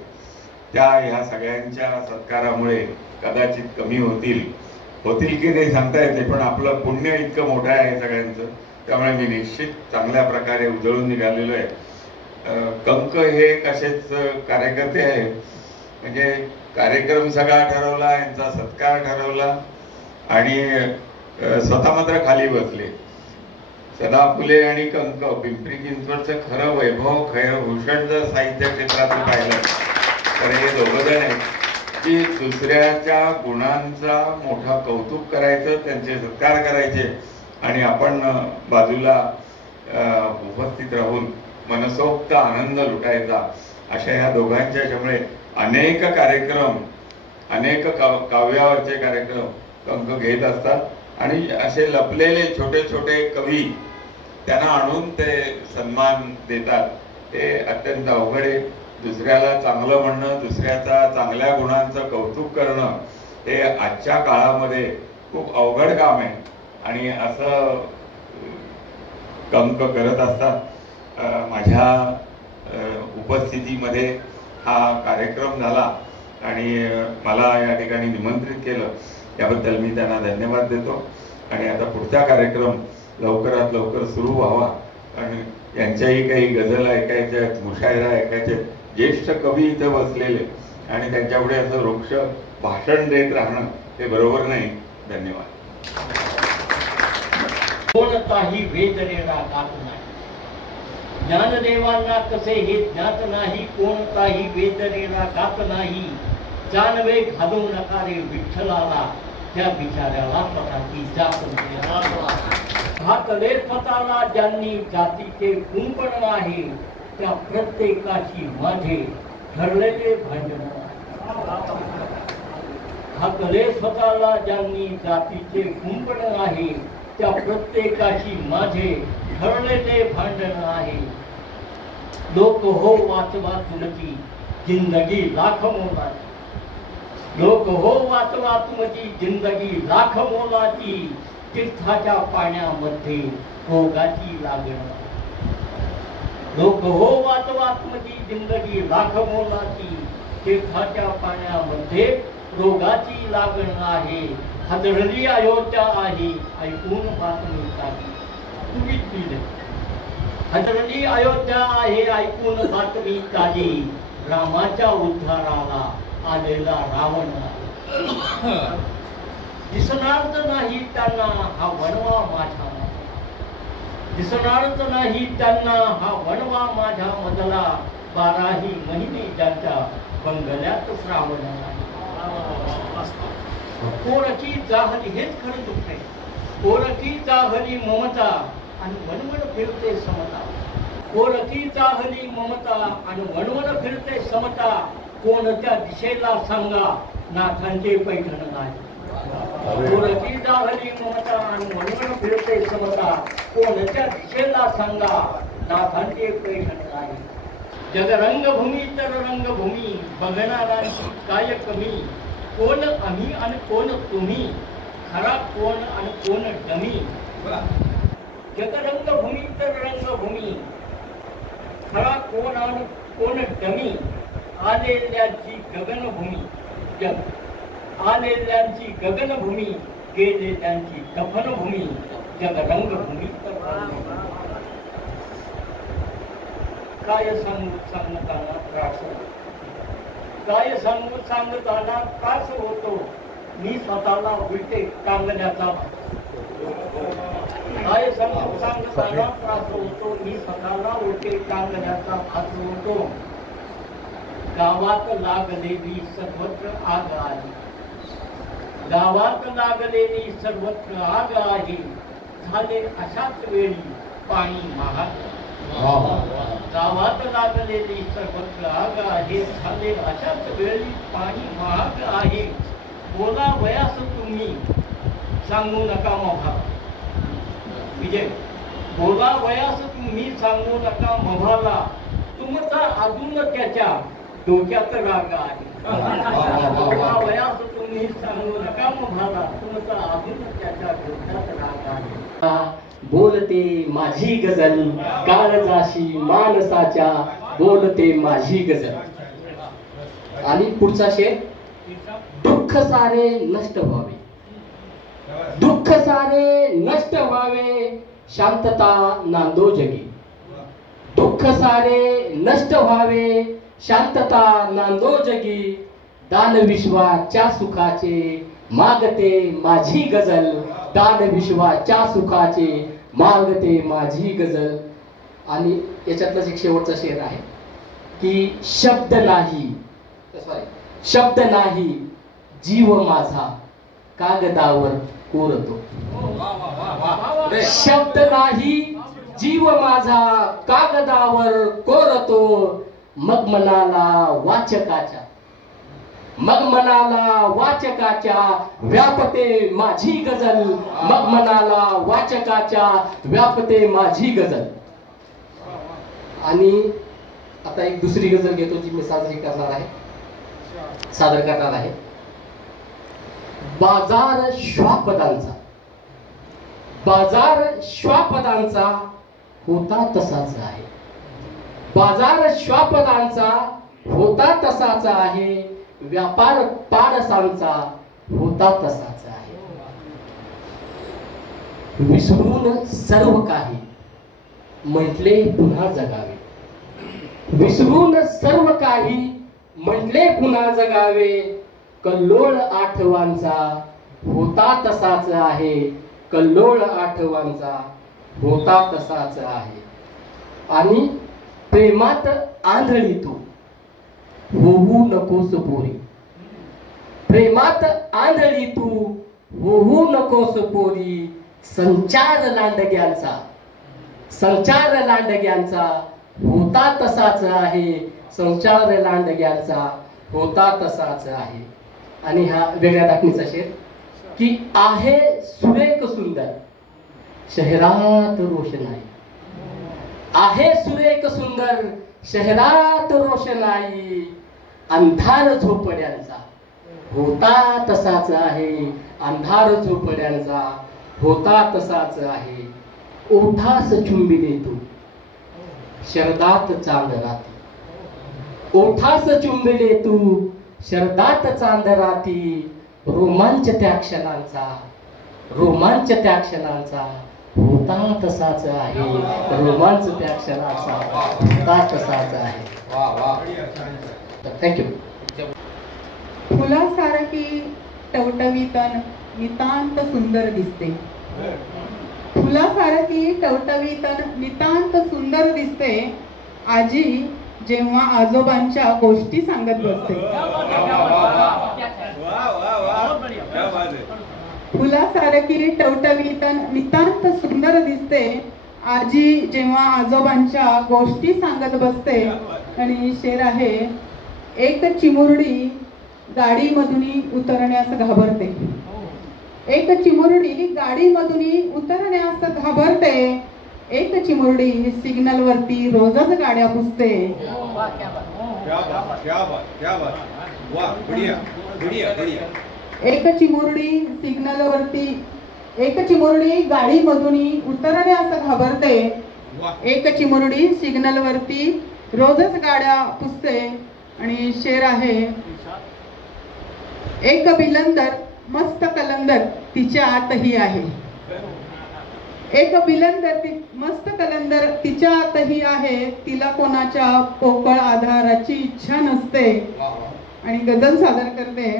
त्या ह्या सगळ्यांच्या सत्कारामुळे कदाचित कमी होतील की नाही सांगता येत नाही, पण आपलं पुण्य इतकं मोठं आहे सगळ्यांचं, त्यामुळे मी निश्चित चांगल्या प्रकारे उजळून निघालेलो आहे. कंक हे एक असेच कार्यकर्ते आहेत म्हणजे कार्यक्रम सगळा ठरवला, यांचा सत्कार ठरवला आणि स्वतः मात्र खाली बसले. सदा फुले आणि कंक, पिंपरी चिंचवडचं खरं वैभव, खरं भूषण जर साहित्य क्षेत्रातून पाहिलं तर हे दोघं जण आहेत की दुसऱ्याच्या गुणांचा मोठा कौतुक करायचं, त्यांचे सत्कार करायचे आणि आपण बाजूला उपस्थित राहून मनसोक्त आनंद लुटायचा. अशा ह्या दोघांच्या याच्यामुळे अनेक कार्यक्रम, अनेक काव्यावरचे कार्यक्रम कंक घेत असतात आणि असे लपलेले छोटे छोटे कवी त्यांना आणून ते सन्मान देतात. ते अत्यंत अवघड आहे. दुसऱ्याला चांगलं म्हणणं, दुसऱ्याचा चांगल्या गुणांचं कौतुक करणं हे आजच्या काळामध्ये खूप अवघड काम आहे आणि असं कंक करत असतात. माझ्या उपस्थितीमध्ये हा कार्यक्रम झाला आणि मला या ठिकाणी निमंत्रित केलं, याबद्दल मी त्यांना धन्यवाद देतो. आणि आता पुढचा कार्यक्रम लवकरात लवकर सुरू व्हावा आणि यांच्याही काही गझल ऐकायच्या, मुशायरा ऐकायचे. ज्येष्ठ कवी इथे बसलेले आणि त्यांच्यापुढे असं वृक्ष भाषण देत राहणं हे बरोबर नाही. धन्यवाद. कोणताही वेद रेडा गात नाही, ज्ञानदेवांना कसे हे ज्ञात नाही. कोणताही वेद रेडा गात नाही, जानवे घालू नका रे विठ्ठलाला, त्या बिचाऱ्याला स्वतःची जात नाही. घातले स्वतःला ज्यांनी जातीचे कुंपण आहे, त्या प्रत्येकाची माझे ठरलेले भांडण. घातले स्वतःला ज्यांनी जातीचे कुंपण आहे, त्या प्रत्येकाची माझे ठरलेले भांडण आहे. लोक हो वाचवा तुमची जिंदगी लाख मोलाची, लोक हो वाचवा तुमची जिंदगी लाख मोलाची. तीर्थाच्या पाण्यामध्ये रोगाची लागण. लोक हो वाचवा तुमची जिंदगी लाख मोलाची, तीर्थाच्या पाण्यामध्ये रोगाची लागण आहे. हादरली अयोध्या आहे, ऐकून बातमी ताजी. तुम्ही दिले हादरली अयोध्या आहे, ऐकून बातमी ताजी. रामाच्या उद्धाराला आलेला रावण दिसणारच नाही त्यांना हा वनवा माझा, दिसणारच नाही त्यांना हा वनवा माझ्या मधला. 12ही महिने ज्यांच्या बंगल्यात श्रावण नाही. कोरची जाहली, हेच खरं दुःख आहे. कोरची जाहली ममता आणि वनवन फिरते समता. कोरची जाहली ममता आणि वनवन फिरते समता. कोणत्या दिशेला सांगा नाथांचे पैठण नाही. कोरची जाहली ममता आणि वनवन फिरते समता. कोणत्या दिशेला सांगा नाथांचे पैठण नाही. जग रंगभूमी तर रंगभूमी, बघणाऱ्यांची काय कमी. कोण आम्ही आणि कोण तुम्ही, खरा कोण आणि कोण डमी. जग रंगभूमी तर रंगभूमी, खरा कोण आणि कोण डमी. आलेल्यांची गगनभूमी जग, आलेल्यांची गगनभूमी, गेलेल्यांची दफनभूमी. जग रंगभूमी तर रंगभूमी. काय सांगू सांगताना त्रास, काय सांगू सांगताना त्रास होतो. मी स्वतःला उलटे टांगण्याचा, काय सांगू सांगताना त्रास होतो. मी स्वतःला उलटे टांगण्याचा भास होतो. गावात लागलेली सर्वत्र आग आली, गावात लागलेली सर्वत्र आग आहे. झाले अशाच वेळी पाणी महाग. गावात लागलेली सर्वत्र आग आहे. झाले अशाच वेळी पाणी महाग आहे. बोला वयास तुम्ही सांगू नका मभा. विजय, बोला वयास तुम्ही सांगू नका मभाला. तुमचा अजून त्याच्या डोक्यात राग आहे. बोला वयास तुम्ही सांगू नका मभाला. तुमचा अजून त्याच्या डोक्यात राग आहे. बोलते माझी गझल काळजाशी मानसाच्या, बोलते माझी गझल. आणि पुढचा शेर, दुःख सारे नष्ट व्हावे, दुःख सारे नष्ट व्हावे, शांतता नांदो जगी. दुःख सारे नष्ट व्हावे, शांतता नांदो जगी. दान विश्वाच्या सुखाचे मागते माझी गजल, दान विश्वाच्या सुखाचे मागते माझी गजल. आणि याच्यातलाच एक शेवटचा शेर आहे की शब्द नाही, शब्द नाही जीव माझा कागदावर कोरतो. शब्द नाही जीव माझा कागदावर कोरतो, मग मनाला वाचकाच्या, मग मनाला वाचकाच्या व्यापते माझी गजल, मग मनाला वाचकाच्या व्यापते माझी गजल. आणि आता एक दुसरी गजल घेतो जी मी सादर करणार आहे. बाजार श्वापदांचा, बाजार श्वापदांचा होता तसाच आहे, बाजार श्वापदांचा होता तसाच आहे, व्यापार पाडसांचा होता तसाच आहे. विसरून सर्व काही म्हटले पुन्हा जगावे, विसरून सर्व काही म्हटले पुन्हा जगावे, कल्लोळ आठवांचा होता तसाच आहे, कल्लोळ आठवांचा होता तसाच आहे. आणि प्रेमात आंधळी तू होऊ नकोस पोरी, प्रेमात आंधळी तू होऊ नकोस पोरी, संचार लांडग्यांचा, संचार लांडग्यांचा होता तसाच आहे, संचार लांडग्यांचा होता तसाच आहे. आणि हा वेगळ्या दाखणीचा शेर की आहे सुरेख सुंदर शहरात रोषणाई, आहे सुरेख सुंदर शहरात रोषणाई, अंधार झोपड्यांचा होता तसाच आहे, अंधार झोपड्यांचा होता तसाच आहे. ओठास चुंबिले तू शरदात चांद राती, ओठास चुंबिले तू शरदात चांद राती, रोमांच त्या क्षणांचा, रोमांच त्या क्षणांचा होता तसाच आहे, रोमांच त्या क्षणाचा होता तसाच आहे. थँक्यू. फुलासारखी टवटवीतन नितांत सुंदर दिसते, फुलासारखी टवटवीतन नितांत सुंदर दिसते, आजी जेव्हा आजोबांच्या गोष्टी सांगत बसते. फुलासारखी टवटवीतन नितांत सुंदर दिसते, आजी जेव्हा आजोबांच्या गोष्टी सांगत बसते. आणि शेर आहे, एक चिमुरडी गाडीमधून उतरण्यास घाबरते, एक चिमुरडी गाडीमधून उतरण्यास घाबरते, एक चिमुरडी सिग्नल वरती रोजच गाड्या पुसते. एक चिमुरडी सिग्नल वरती, एक चिमुरडी गाडीमधून उतरण्यास घाबरते, एक चिमुरडी सिग्नल वरती रोजच गाड्या पुसते. आणि शेर आहे, एक बिलंदर मस्त कलंदर तिच्या आतही आहे, एक बिलंदर मस्त कलंदर तिच्या आतही आहे, तिला कोणाच्या पोकळ आधाराची इच्छा नसते. आणि गझल सादर करते.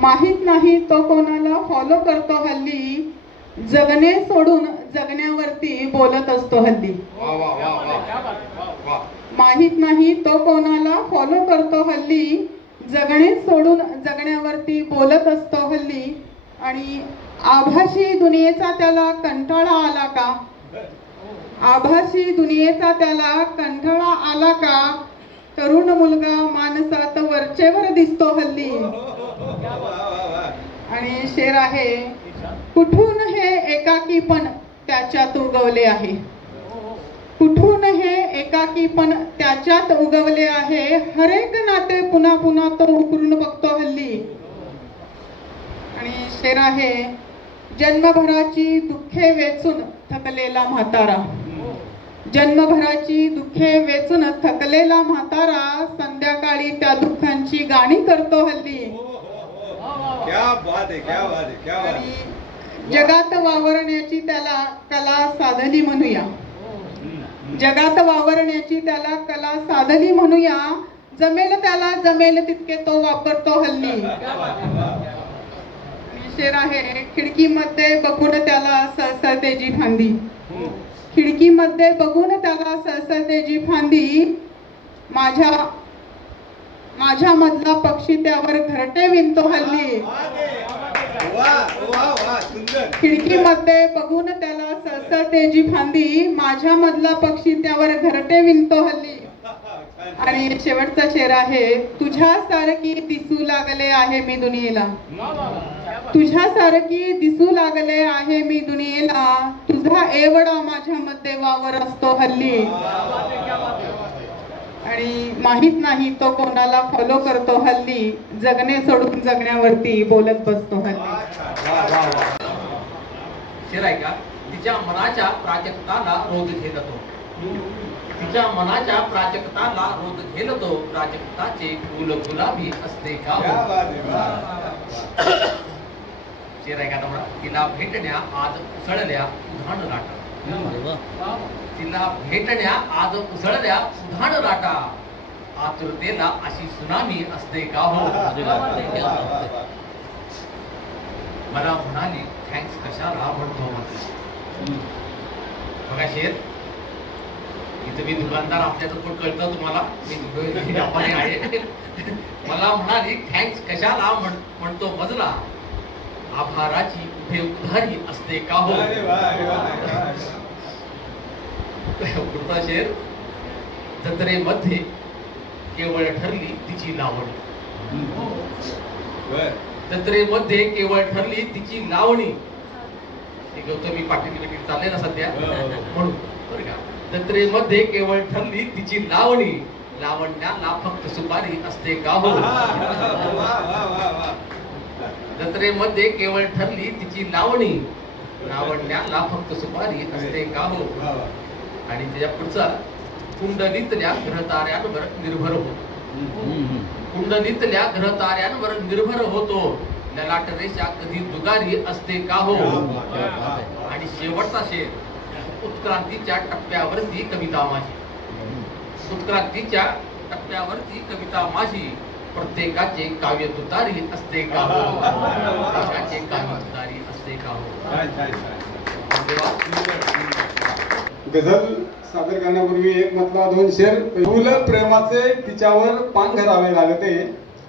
माहित नाही तो कोणाला फॉलो करतो हल्ली, जगणे सोडून जगण्यावरती बोलत असतो हल्ली. माहित नाही तो कोणाला फॉलो करतो हल्ली, जगणे सोडून जगण्यावरती बोलत असतो हल्ली. आणि आभासी दुनियेचा त्याला कंटाळा आला का, आभासी दुनियेचा त्याला कंटाळा आला का, तरुण मुलगा माणसात वरचेवर दिसतो हल्ली. आणि शेर आहे, कुठून हे एकाकीपण त्याच्यात उगवले आहे, कुठून हे एकाकीपण त्याच्यात उगवले आहे, हरेक नाते पुन्हा पुन्हा तो उकरून बघतो हल्ली. आणि शेर आहे, जन्मभराची दुःखे वेचून थकलेला म्हातारा, जन्मभराची दुःखे वेचून थकलेला म्हातारा, संध्याकाळी त्या दुःखांची गाणी करतो हल्ली. क्या बात है, क्या बात है, क्या बात है. जगात वावरण्याची त्याला कला साधली म्हणूया, जगात वावरण्याची त्याला कला साधली म्हणूया, जमेल त्याला जमेल तितके तो वापरतो हल्ली. शेर आहे, खिडकीमध्ये बघून त्याला सळसळतेची फांदी. खिडकीमध्ये बघून त्याला सळसळतेची फांदी. माझ्या मधला पक्षी त्यावर घरटे विणतो हल्ली. खिडकीमध्ये बघून त्याला सळसळतेची फांदी. माझ्या मधला पक्षी त्यावर घरटे विणतो हल्ली. आणि शेवटचा शेर आहे, तुझ्यासारखी दिसू लागले आहे मी दुनियेला. तुझ्यासारखी दिसू लागले आहे मी दुनियेला. तुझा एवढा माझ्यामध्ये वावर असतो हल्ली. आणि माहित नाही तो कोणाला फॉलो करतो हल्ली. जगणे सोडून जगण्यावरती बोलत बसतो हल्ली. शेर आहे का, तिच्या मनाच्या प्राजक्ताला रोज झेलतो. तिच्या मनाच्या प्राजक्ताला रोज झेलतो. प्राजक्ताचे फुल गुलाबी असते का. शेर आहे का तुम्हाला, तिला भेटण्या आज उसळल्या उधाण लाटा. तिला भेटण्या आज उसळल्या उधाण लाटा. आतुरतेला अशी सुनामी असते का हो. मला म्हणाली थँक्स कशाला म्हणतो. बघा शेर, इथं मी दुकानदार आपल्याचं पण कळतं तुम्हाला, मी व्यापारी आहे. मला म्हणाली थँक्स कशाला म्हणतो मजला. आभाराची कुठे उधारी असते का हो. पुढचा शेर, जत्रेमध्ये केवळ ठरली तिची लावणी. जत्रेमध्ये केवळ ठरली तिची लावणी. हे गौतमी पाटील चालले ना सध्या म्हणून बरं का. जत्रेमध्ये केवळ ठरली तिची लावणी. लावण्याला फक्त सुपारी असते का हो. जत्रेमध्ये केवळ ठरली तिची लावणी. लावण्याला फक्त सुपारी असते का हो. आणि त्याच्या पुढचा, कुंडलीतल्या ग्रहताऱ्यांवर निर्भर होतो. कुंडलीतल्या ग्रहताऱ्यांवर निर्भर होतो. ललाट रेषा कधी दुगारी असते का हो. आणि शेवटचा शेर, उत्क्रांतीच्या टप्प्यावरती कविता माझी. उत्क्रांतीच्या टप्प्यावरती कविता माझी. प्रत्येकाचे काव्य तुतारी असते का हो. प्रत्येकाचे काव्य तुतारी असते का हो. गझल सादर करण्यापूर्वी एक मतला दोन शेर. फुल प्रेमाचे तिच्यावर पान घरावे लागते.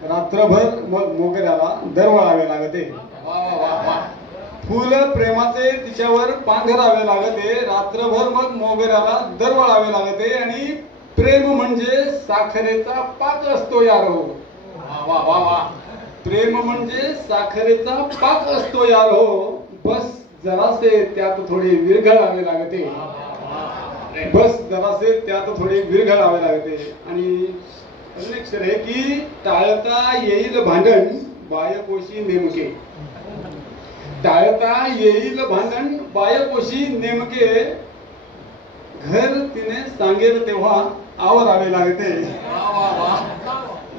रात्रभर मग मोगऱ्याला दरवळावे लागते. फुल प्रेमाचे तिच्यावर पान घरावे लागते. रात्रभर मग मोगऱ्याला दरवळावे लागते. आणि प्रेम म्हणजे साखरेचा पाक असतो यारो. प्रेम म्हणजे साखरेचा पाक असतो यारो. बस जरासे त्यात थोडे विरघळावे लागते. बस जरासे त्यात थोडे विरघळावे लागते. आणि अजून एक शेर आहे की, टाळता येईल भांडण बायकोशी नेमके. टाळता येईल भांडण बायकोशी नेमके. घर तिने सांगेल तेव्हा आवरावे लागते.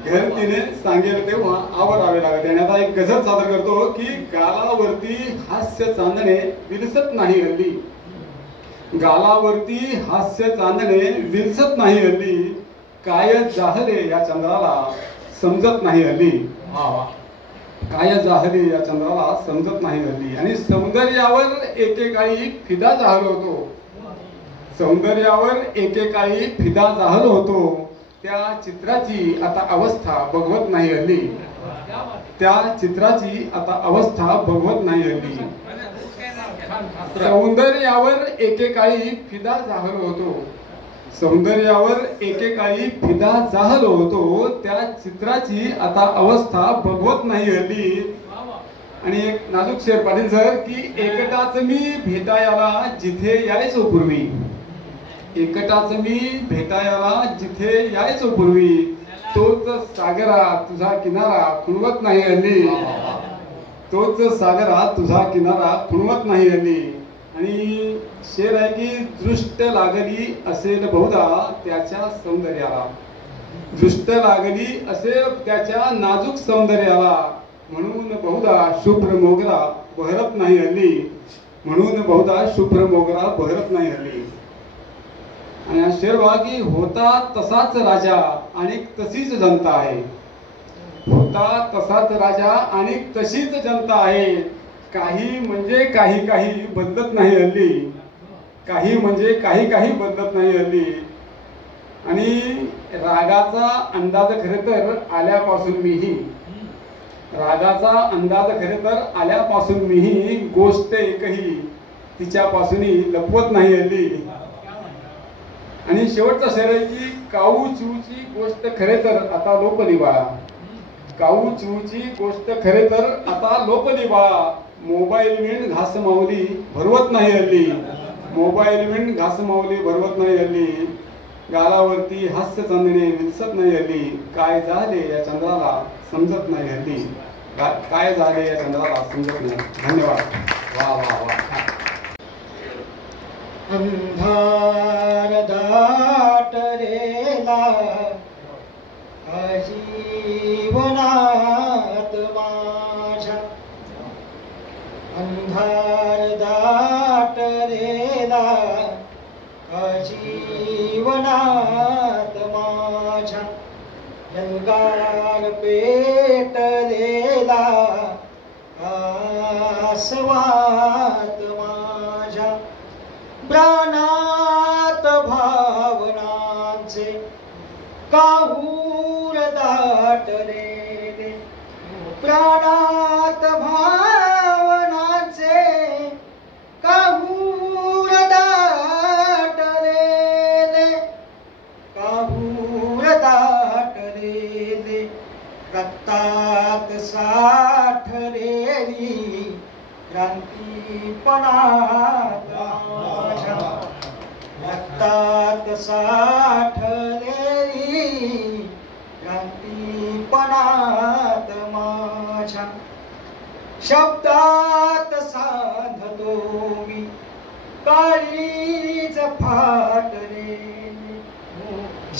घर तिने सांगेल तेव्हा आवरावे लागते. आणि आता एक गझल सादर करतो की, गालावरती हास्य चांदणे विलसत नाही हल्ली. गालावरती हास्य चांदणे विलसत नाही हल्ली. काय जाहले या चंद्राला समजत नाही हल्ली. काय जाहले या चंद्राला समजत नाही हल्ली. आणि सौंदर्यावर एकेकाळी फिदा झालो होतो. सौंदर्यावर एकेकाळी फिदा झालो होतो. त्या चित्राची आता अवस्था बघवत नाही हल्ली. त्या चित्राची आता अवस्था बघवत नाही हल्ली. सौंदर्यावर एकेकाळी फिदा झालो होतो. सौंदर्यावर एकेकाळी फिदा झालो होतो. त्या चित्राची आता अवस्था बघवत नाही हल्ली. आणि एक नाजूक शेर पाटील सर की, एकटाच मी भेटायला जिथे यायचो पूर्वी. एकटाच मी भेटायला जिथे यायचो पूर्वी. तोच सागरा तुझा किनारा खुणवत नाही हल्ली. तोच सागरा तुझा किनारा खुणवत नाही हल्ली. आणि शेर आहे की, दृष्ट लागली असेल बहुधा त्याच्या सौंदर्याला. दृष्ट लागली असेल त्याच्या नाजूक सौंदर्याला. म्हणून बहुधा शुभ्र मोगरा बहरत नाही हल्ली. म्हणून बहुधा शुभ्र मोगरा बहरत नाही हल्ली. आणि शेरभागी होता तसाच राजा आणि तशीच जनता आहे. होता तसाच राजा आणि तशीच जनता आहे. काही म्हणजे काही काही बदलत नाही हल्ली. काही म्हणजे काही काही बदलत नाही हल्ली. आणि रागाचा अंदाज खरे तर आल्यापासून मीही रागाचा अंदाज खरे तर आल्यापासून मीही गोष्ट एकही तिच्यापासूनही लपवत नाही हल्ली. आणि शेवटचा शेर आहे की काऊ चिवची गोष्ट खरे तर आता लोपली बाळा. काऊ चिवची गोष्ट खरे तर आता लोपली बाळा. मोबाईल विण घास माऊली भरवत नाही हल्ली. मोबाईल विण घास माऊली भरवत नाही हल्ली. गालावरती हास्य चांदणे दिसत नाही हल्ली. काय झाले या चंद्राला समजत नाही हल्ली. काय झाले या चंद्राला समजत नाही. धन्यवाद. वा वा वा. अंधार दाटरेला जीवनात माझ्या. अंधार दाटरेला जीवनात माझ्या. जंगाल पेटलेला आसवात माझ्या. प्राणात भावनांचे काहूर दाटलेले. प्राणात भावनांचे काहूर दाटलेले. काहूर दाटलेले. रक्तात साठलेली क्रांतीपणात माझ्या. रक्तात साठलेली क्रांतीपणात माझ्या. शब्दात साधतो मी काळीज फाटलेली.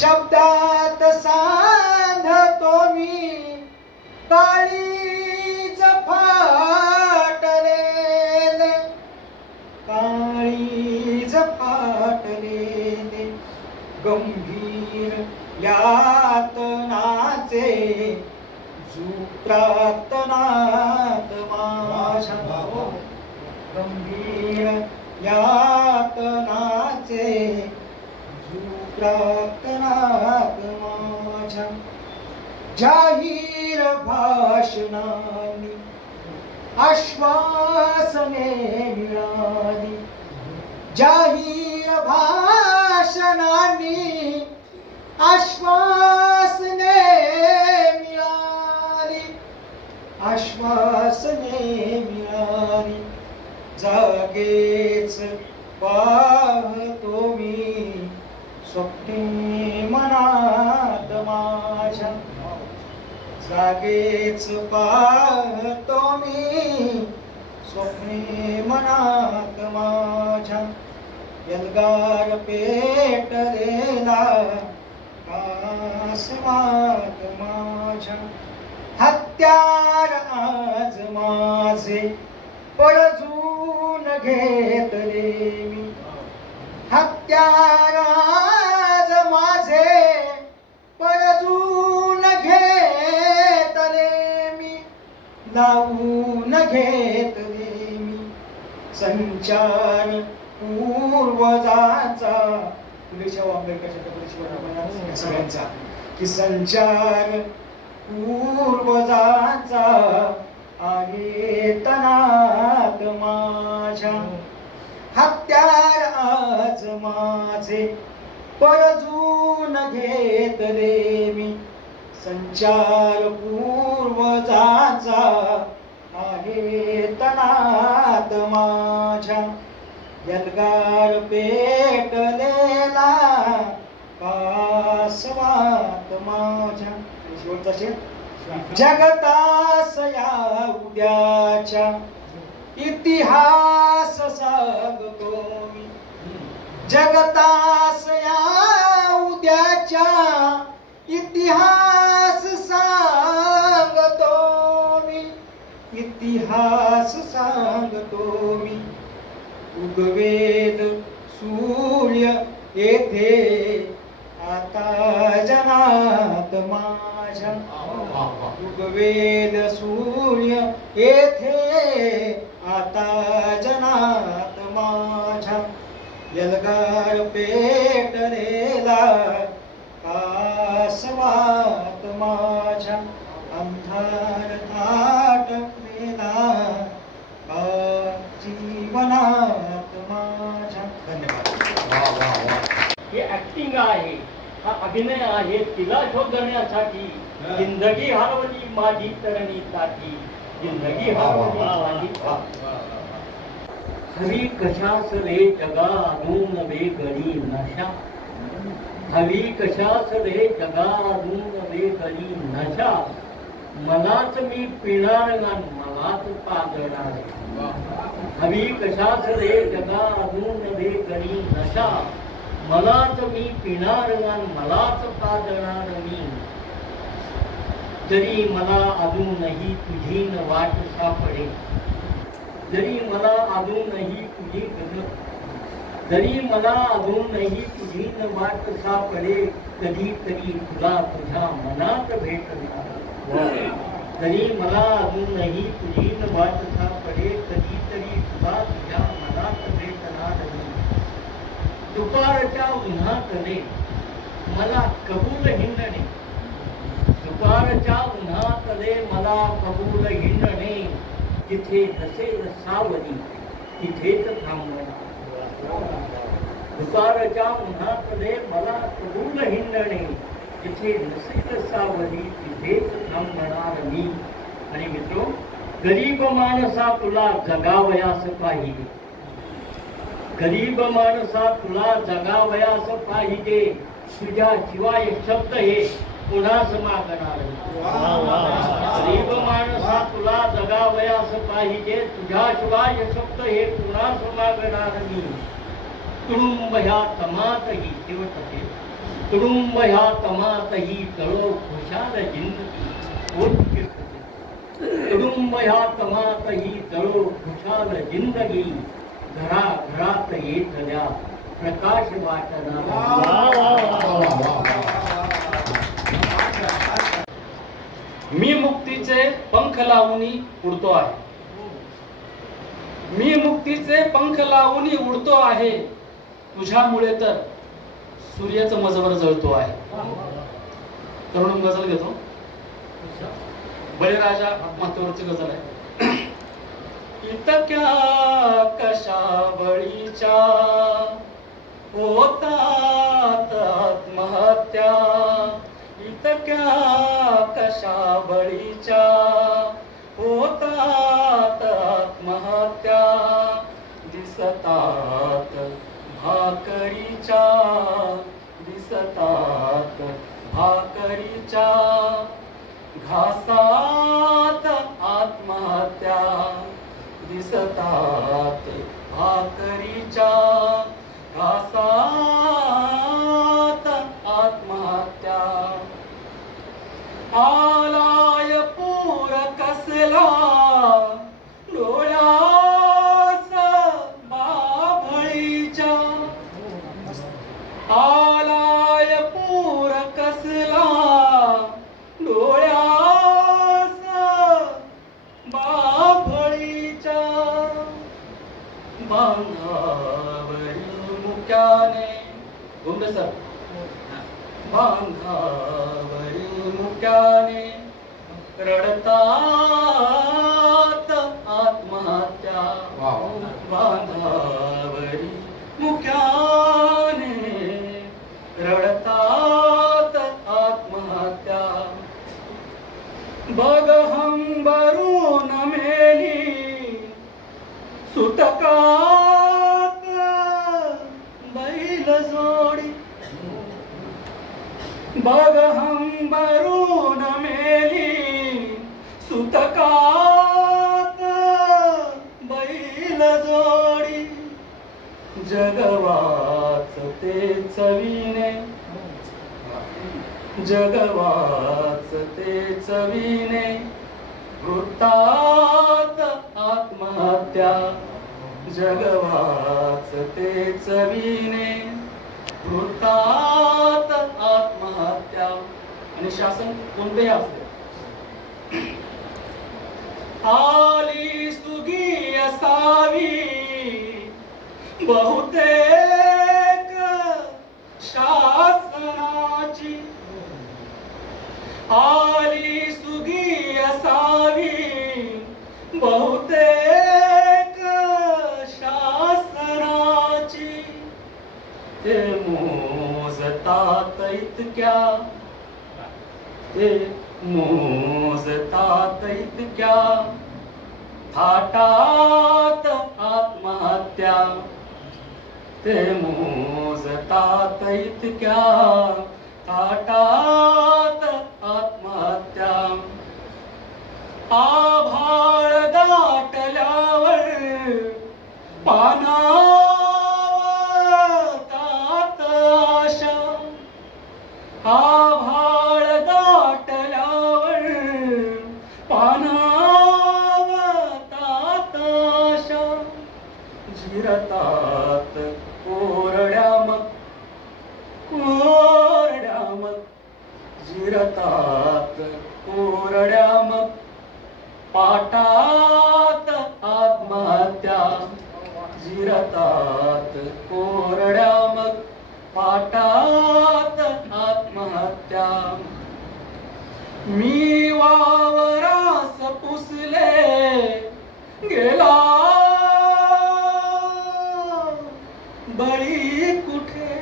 शब्दात साधतो मी काळीज फाटलेले. काळीज फाटलेले. गंभीर यातनाचे प्रार्थनात माझ्या. गंभीर यातनाचे प्रार्थनात माझ्या. जाहीर भाषणांनी आश्वासने मिळाली. जाहीर भाषणांनी आश्वासने मिळाली. आश्वासने मिळाली. जागेच पाहतो मी स्वप्ने मनात माझ्या. जागेच पाहतो मी स्वप्ने मनात माझ्या. यलगार पेटलेला आसवात माझ्या. हत्यार आज माझे पळजून घेतले मी. हत्यार आज माझे पळजून घेतले मी. लावून घेतले मी. संचार पूर्वजाचा पुलेच्या आंबेडकरच्या सगळ्यांचा की संचार पूर्वजाचा आहे तनात माझ्या. हत्यार आज माझे पळजून घेतले मी. संचार पूर्वजाचा आहे तनात माझ्या. यलगार पेटलेला कासवात माझ्या. शेवटचा शेर. जगतास या उद्याच्या इतिहास सांगतो मी. जगतास या उद्याच्या इतिहास सांगतो मी. इतिहास सांगतो मी. उगवेल सूर्य येथे आता जनात माझ्या उगवेल सूर्य येथे आता जनात माझ्या यलगार पेटलेला कासवात माझ्या अंधार थाटलेला जीवनात माझ्या. धन्यवाद. हे ऍक्टिंग आहे, हा अभिनय आहे. तिला शोधण्यासाठी जिंदगी हरवली माझी तरणीसाठी, जिंदगी हरवली माझी. हवी कशास रे जगा अजून वेगळी नशा, हवी कशास रे जगा अजून वेगळी नशा, मलाच मी पिणार आणि मलाच पाजणार. हवी कशास रे जगा अजून वेगळी नशा, मलाच मी पिणार आणि मलाच पाजणार मी. जरी मला अजूनही तुझी न वाट सापडे, जरी मला अजून तुझी न वाट सापडे, कधीतरी तुला तुझ्या मनात भेटणार. जरी मला अजूनही तुझी न वाट सापडे, कधीतरी तुला तुझ्या मनात भेटणार. दुपारच्या उन्हातले मला कबूल हिंडणे, दुपारच्या उन्हातले मला कबूल हिंडणे, जिथे नसेल सावली तिथेच थांबणार. दुपारच्या उन्हातले मला कबूल हिंडणे, जिथे नसेल सावली तिथेच थांबणार मी. आणि मित्रो, गरीब माणसा तुला जगावयास पाहिजे, गरीब माणसा तुला जगावयास पाहिजे, तुझ्या शिवाय शब्द हे पुन्हाच मागणार. गरीब माणसा तुला जगावयास पाहिजे, तुझ्याशिवाय शब्द हे पुन्हाच मागणार मी. तुडुंब ह्या तमातही शेवटते, तुडुंब ह्या तमातही तळो खुशाल जिंदगी. तुडुंब ह्या तमातही तळो खुशाल जिंदगी, घरा घरात येतल्या प्रकाश वाटणार. मी मुक्तीचे पंख लावून उडतो आहे, मी मुक्तीचे पंख लावून उडतो आहे, तुझ्यामुळे तर सूर्याचं मजवर जळतो आहे. तरुण गजल घेतो, बळीराजा माथेवरची गजल आहे. इतक्या कशा बळीच्या होतात आत्महत्या, इतक्या कशा बळीच्या होतात आत्महत्या, दिसतात भाकरीच्या, दिसतात भाकरीच्या घासात आत्महत्या, दिसतात भाकरीच्या घासात आत्महत्या. आलाय पूर कसला डोळ्यास बाभळीच्या, आलाय पूर कसला डोळ्यास बाभळीच्या. बांधावरी मुक्याने गुंडसर, बांधावरी मुक्याने रडतात आत्महत्या, बांधावरी मुक्याने रडतात आत्महत्या. बघ हंबरून मेली सुतकात बैल जोडी, बघ हंबरून मेली सुतकात बैल जोडी. जगवाच ते चवीने, जगवाच ते चवीने, वृत्तात आत्महत्या, जगवाच ते चवीने, वृत्तात आत्महत्या आणि शासन कोणतेही असते. आली सुगी असावी बहुतेक शासनाची, आली सुगी असावी बहुतेक शासनाची, ते मोजतात इतक्या, ते मोजतात इतक्या थाटात आत्महत्या, ते मोजतात इतक्या थाटात आत्महत्या. आभाळ दाटल्यावर पानावतात आशा, आभाळ दाटल्यावर पानावतात आशा, जिरतात कोरड्या मग, कोरड्या मग, जिरतात कोरड्या मग पाटात आत्महत्या, जिरतात कोरड्या मग पाटात आत्महत्या. मी वावरास पुसले गेला बळी कुठे,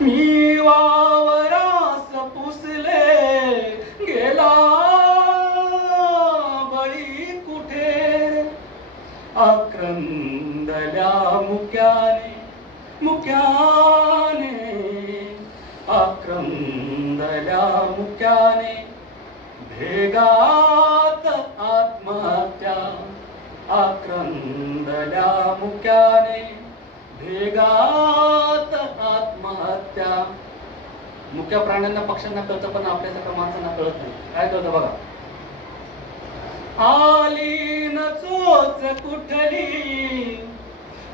मी वावरास पुसले गेला बळी कुठे, आक्रंदल्या मुक्याने, मुक्याने, आक्रंदल्या मुक्याने भेगात आत्महत्या, आक्रंदल्या मुक्याने भेगात आत्महत्या. मुक्या प्राण्यांना पक्ष्यांना कळतं पण आपल्यासारख्या माणसांना कळत नाही. काय कळतं बघा. आली न चोच कुठली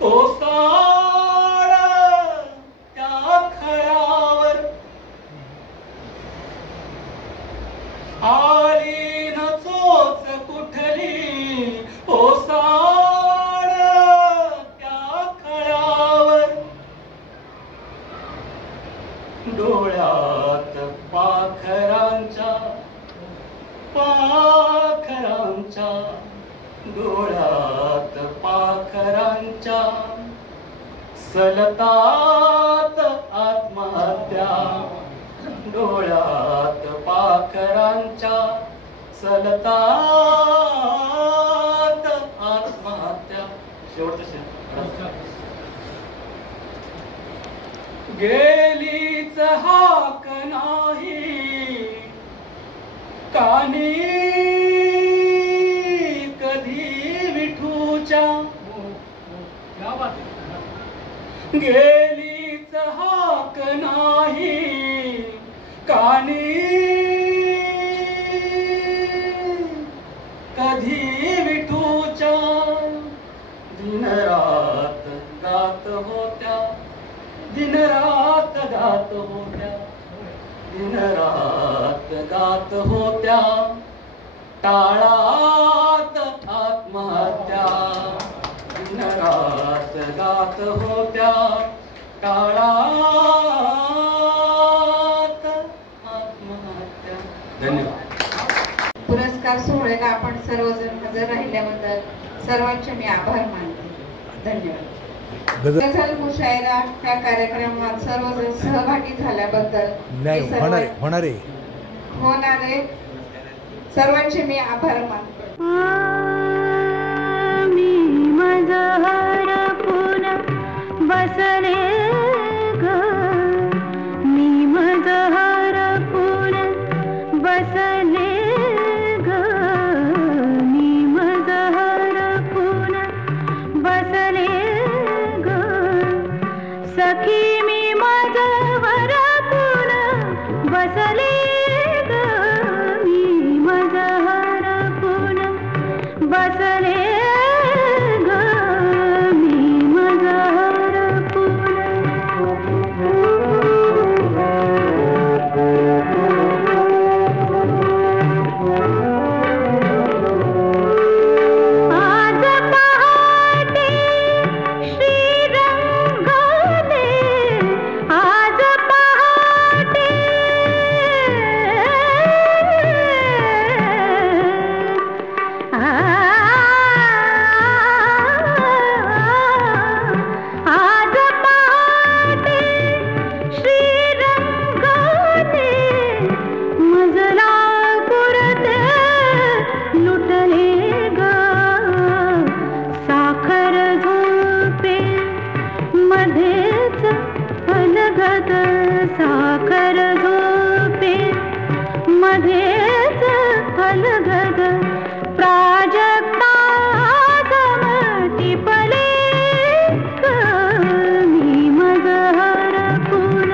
ओसाड त्या खळ्यावर, आली न चोच कुठली ओसाड त्या खळ्यावर, डोळ्यात पाखरांच्या, पाखरांच्या, डोळ्यात पाखरांच्या सलतात आत्महत्या, डोळ्यात पाखरांच्या सलतात आत्महत्या. शेवटचं शेर. गेलीच हाक नाही कानी कधी विठूच्या, गेलीच हाक नाही कानी कधी विठूच्या, दिनरात गात होत्या, दिनरात गात होत्या, दिनरात गात होत्या टाळात आत्महत्या, दिनरात गात होत्या टाळात आत्महत्या. धन्यवाद. पुरस्कार सोहळ्याला आपण सर्वजण हजर राहिल्याबद्दल सर्वांचे मी आभार मानते. धन्यवाद. गझल मुशायरा ह्या कार्यक्रमात सर्वजण सहभागी झाल्याबद्दल होणारे सर्वांचे मी आभार मानते. मी माझं हरपून बसले ग, मी माझं हरपून बसले ग, मी माझं हरपून बसले ग, सखी मी माझं हरपून बसले ग, मी माझं हरपून बसले ग, मी माझं हरपून फुलत साखर झोपे मध्येच अलगद प्राजक्ता समती पले मी मज हरपून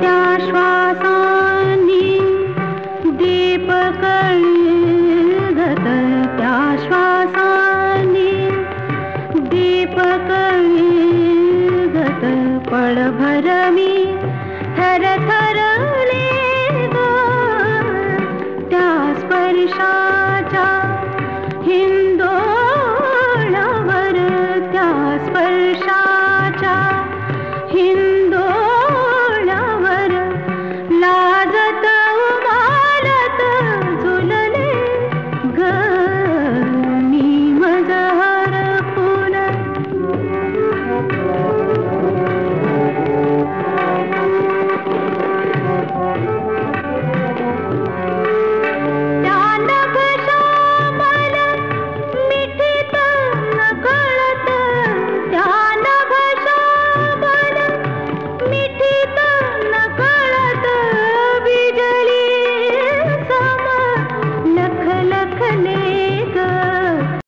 त्या श्वासांनी दीप कळीगत त्या श्वासांनी दीप कळीगत पळभर मी थरथरले ग त्या स्पर्शाच्या हिंद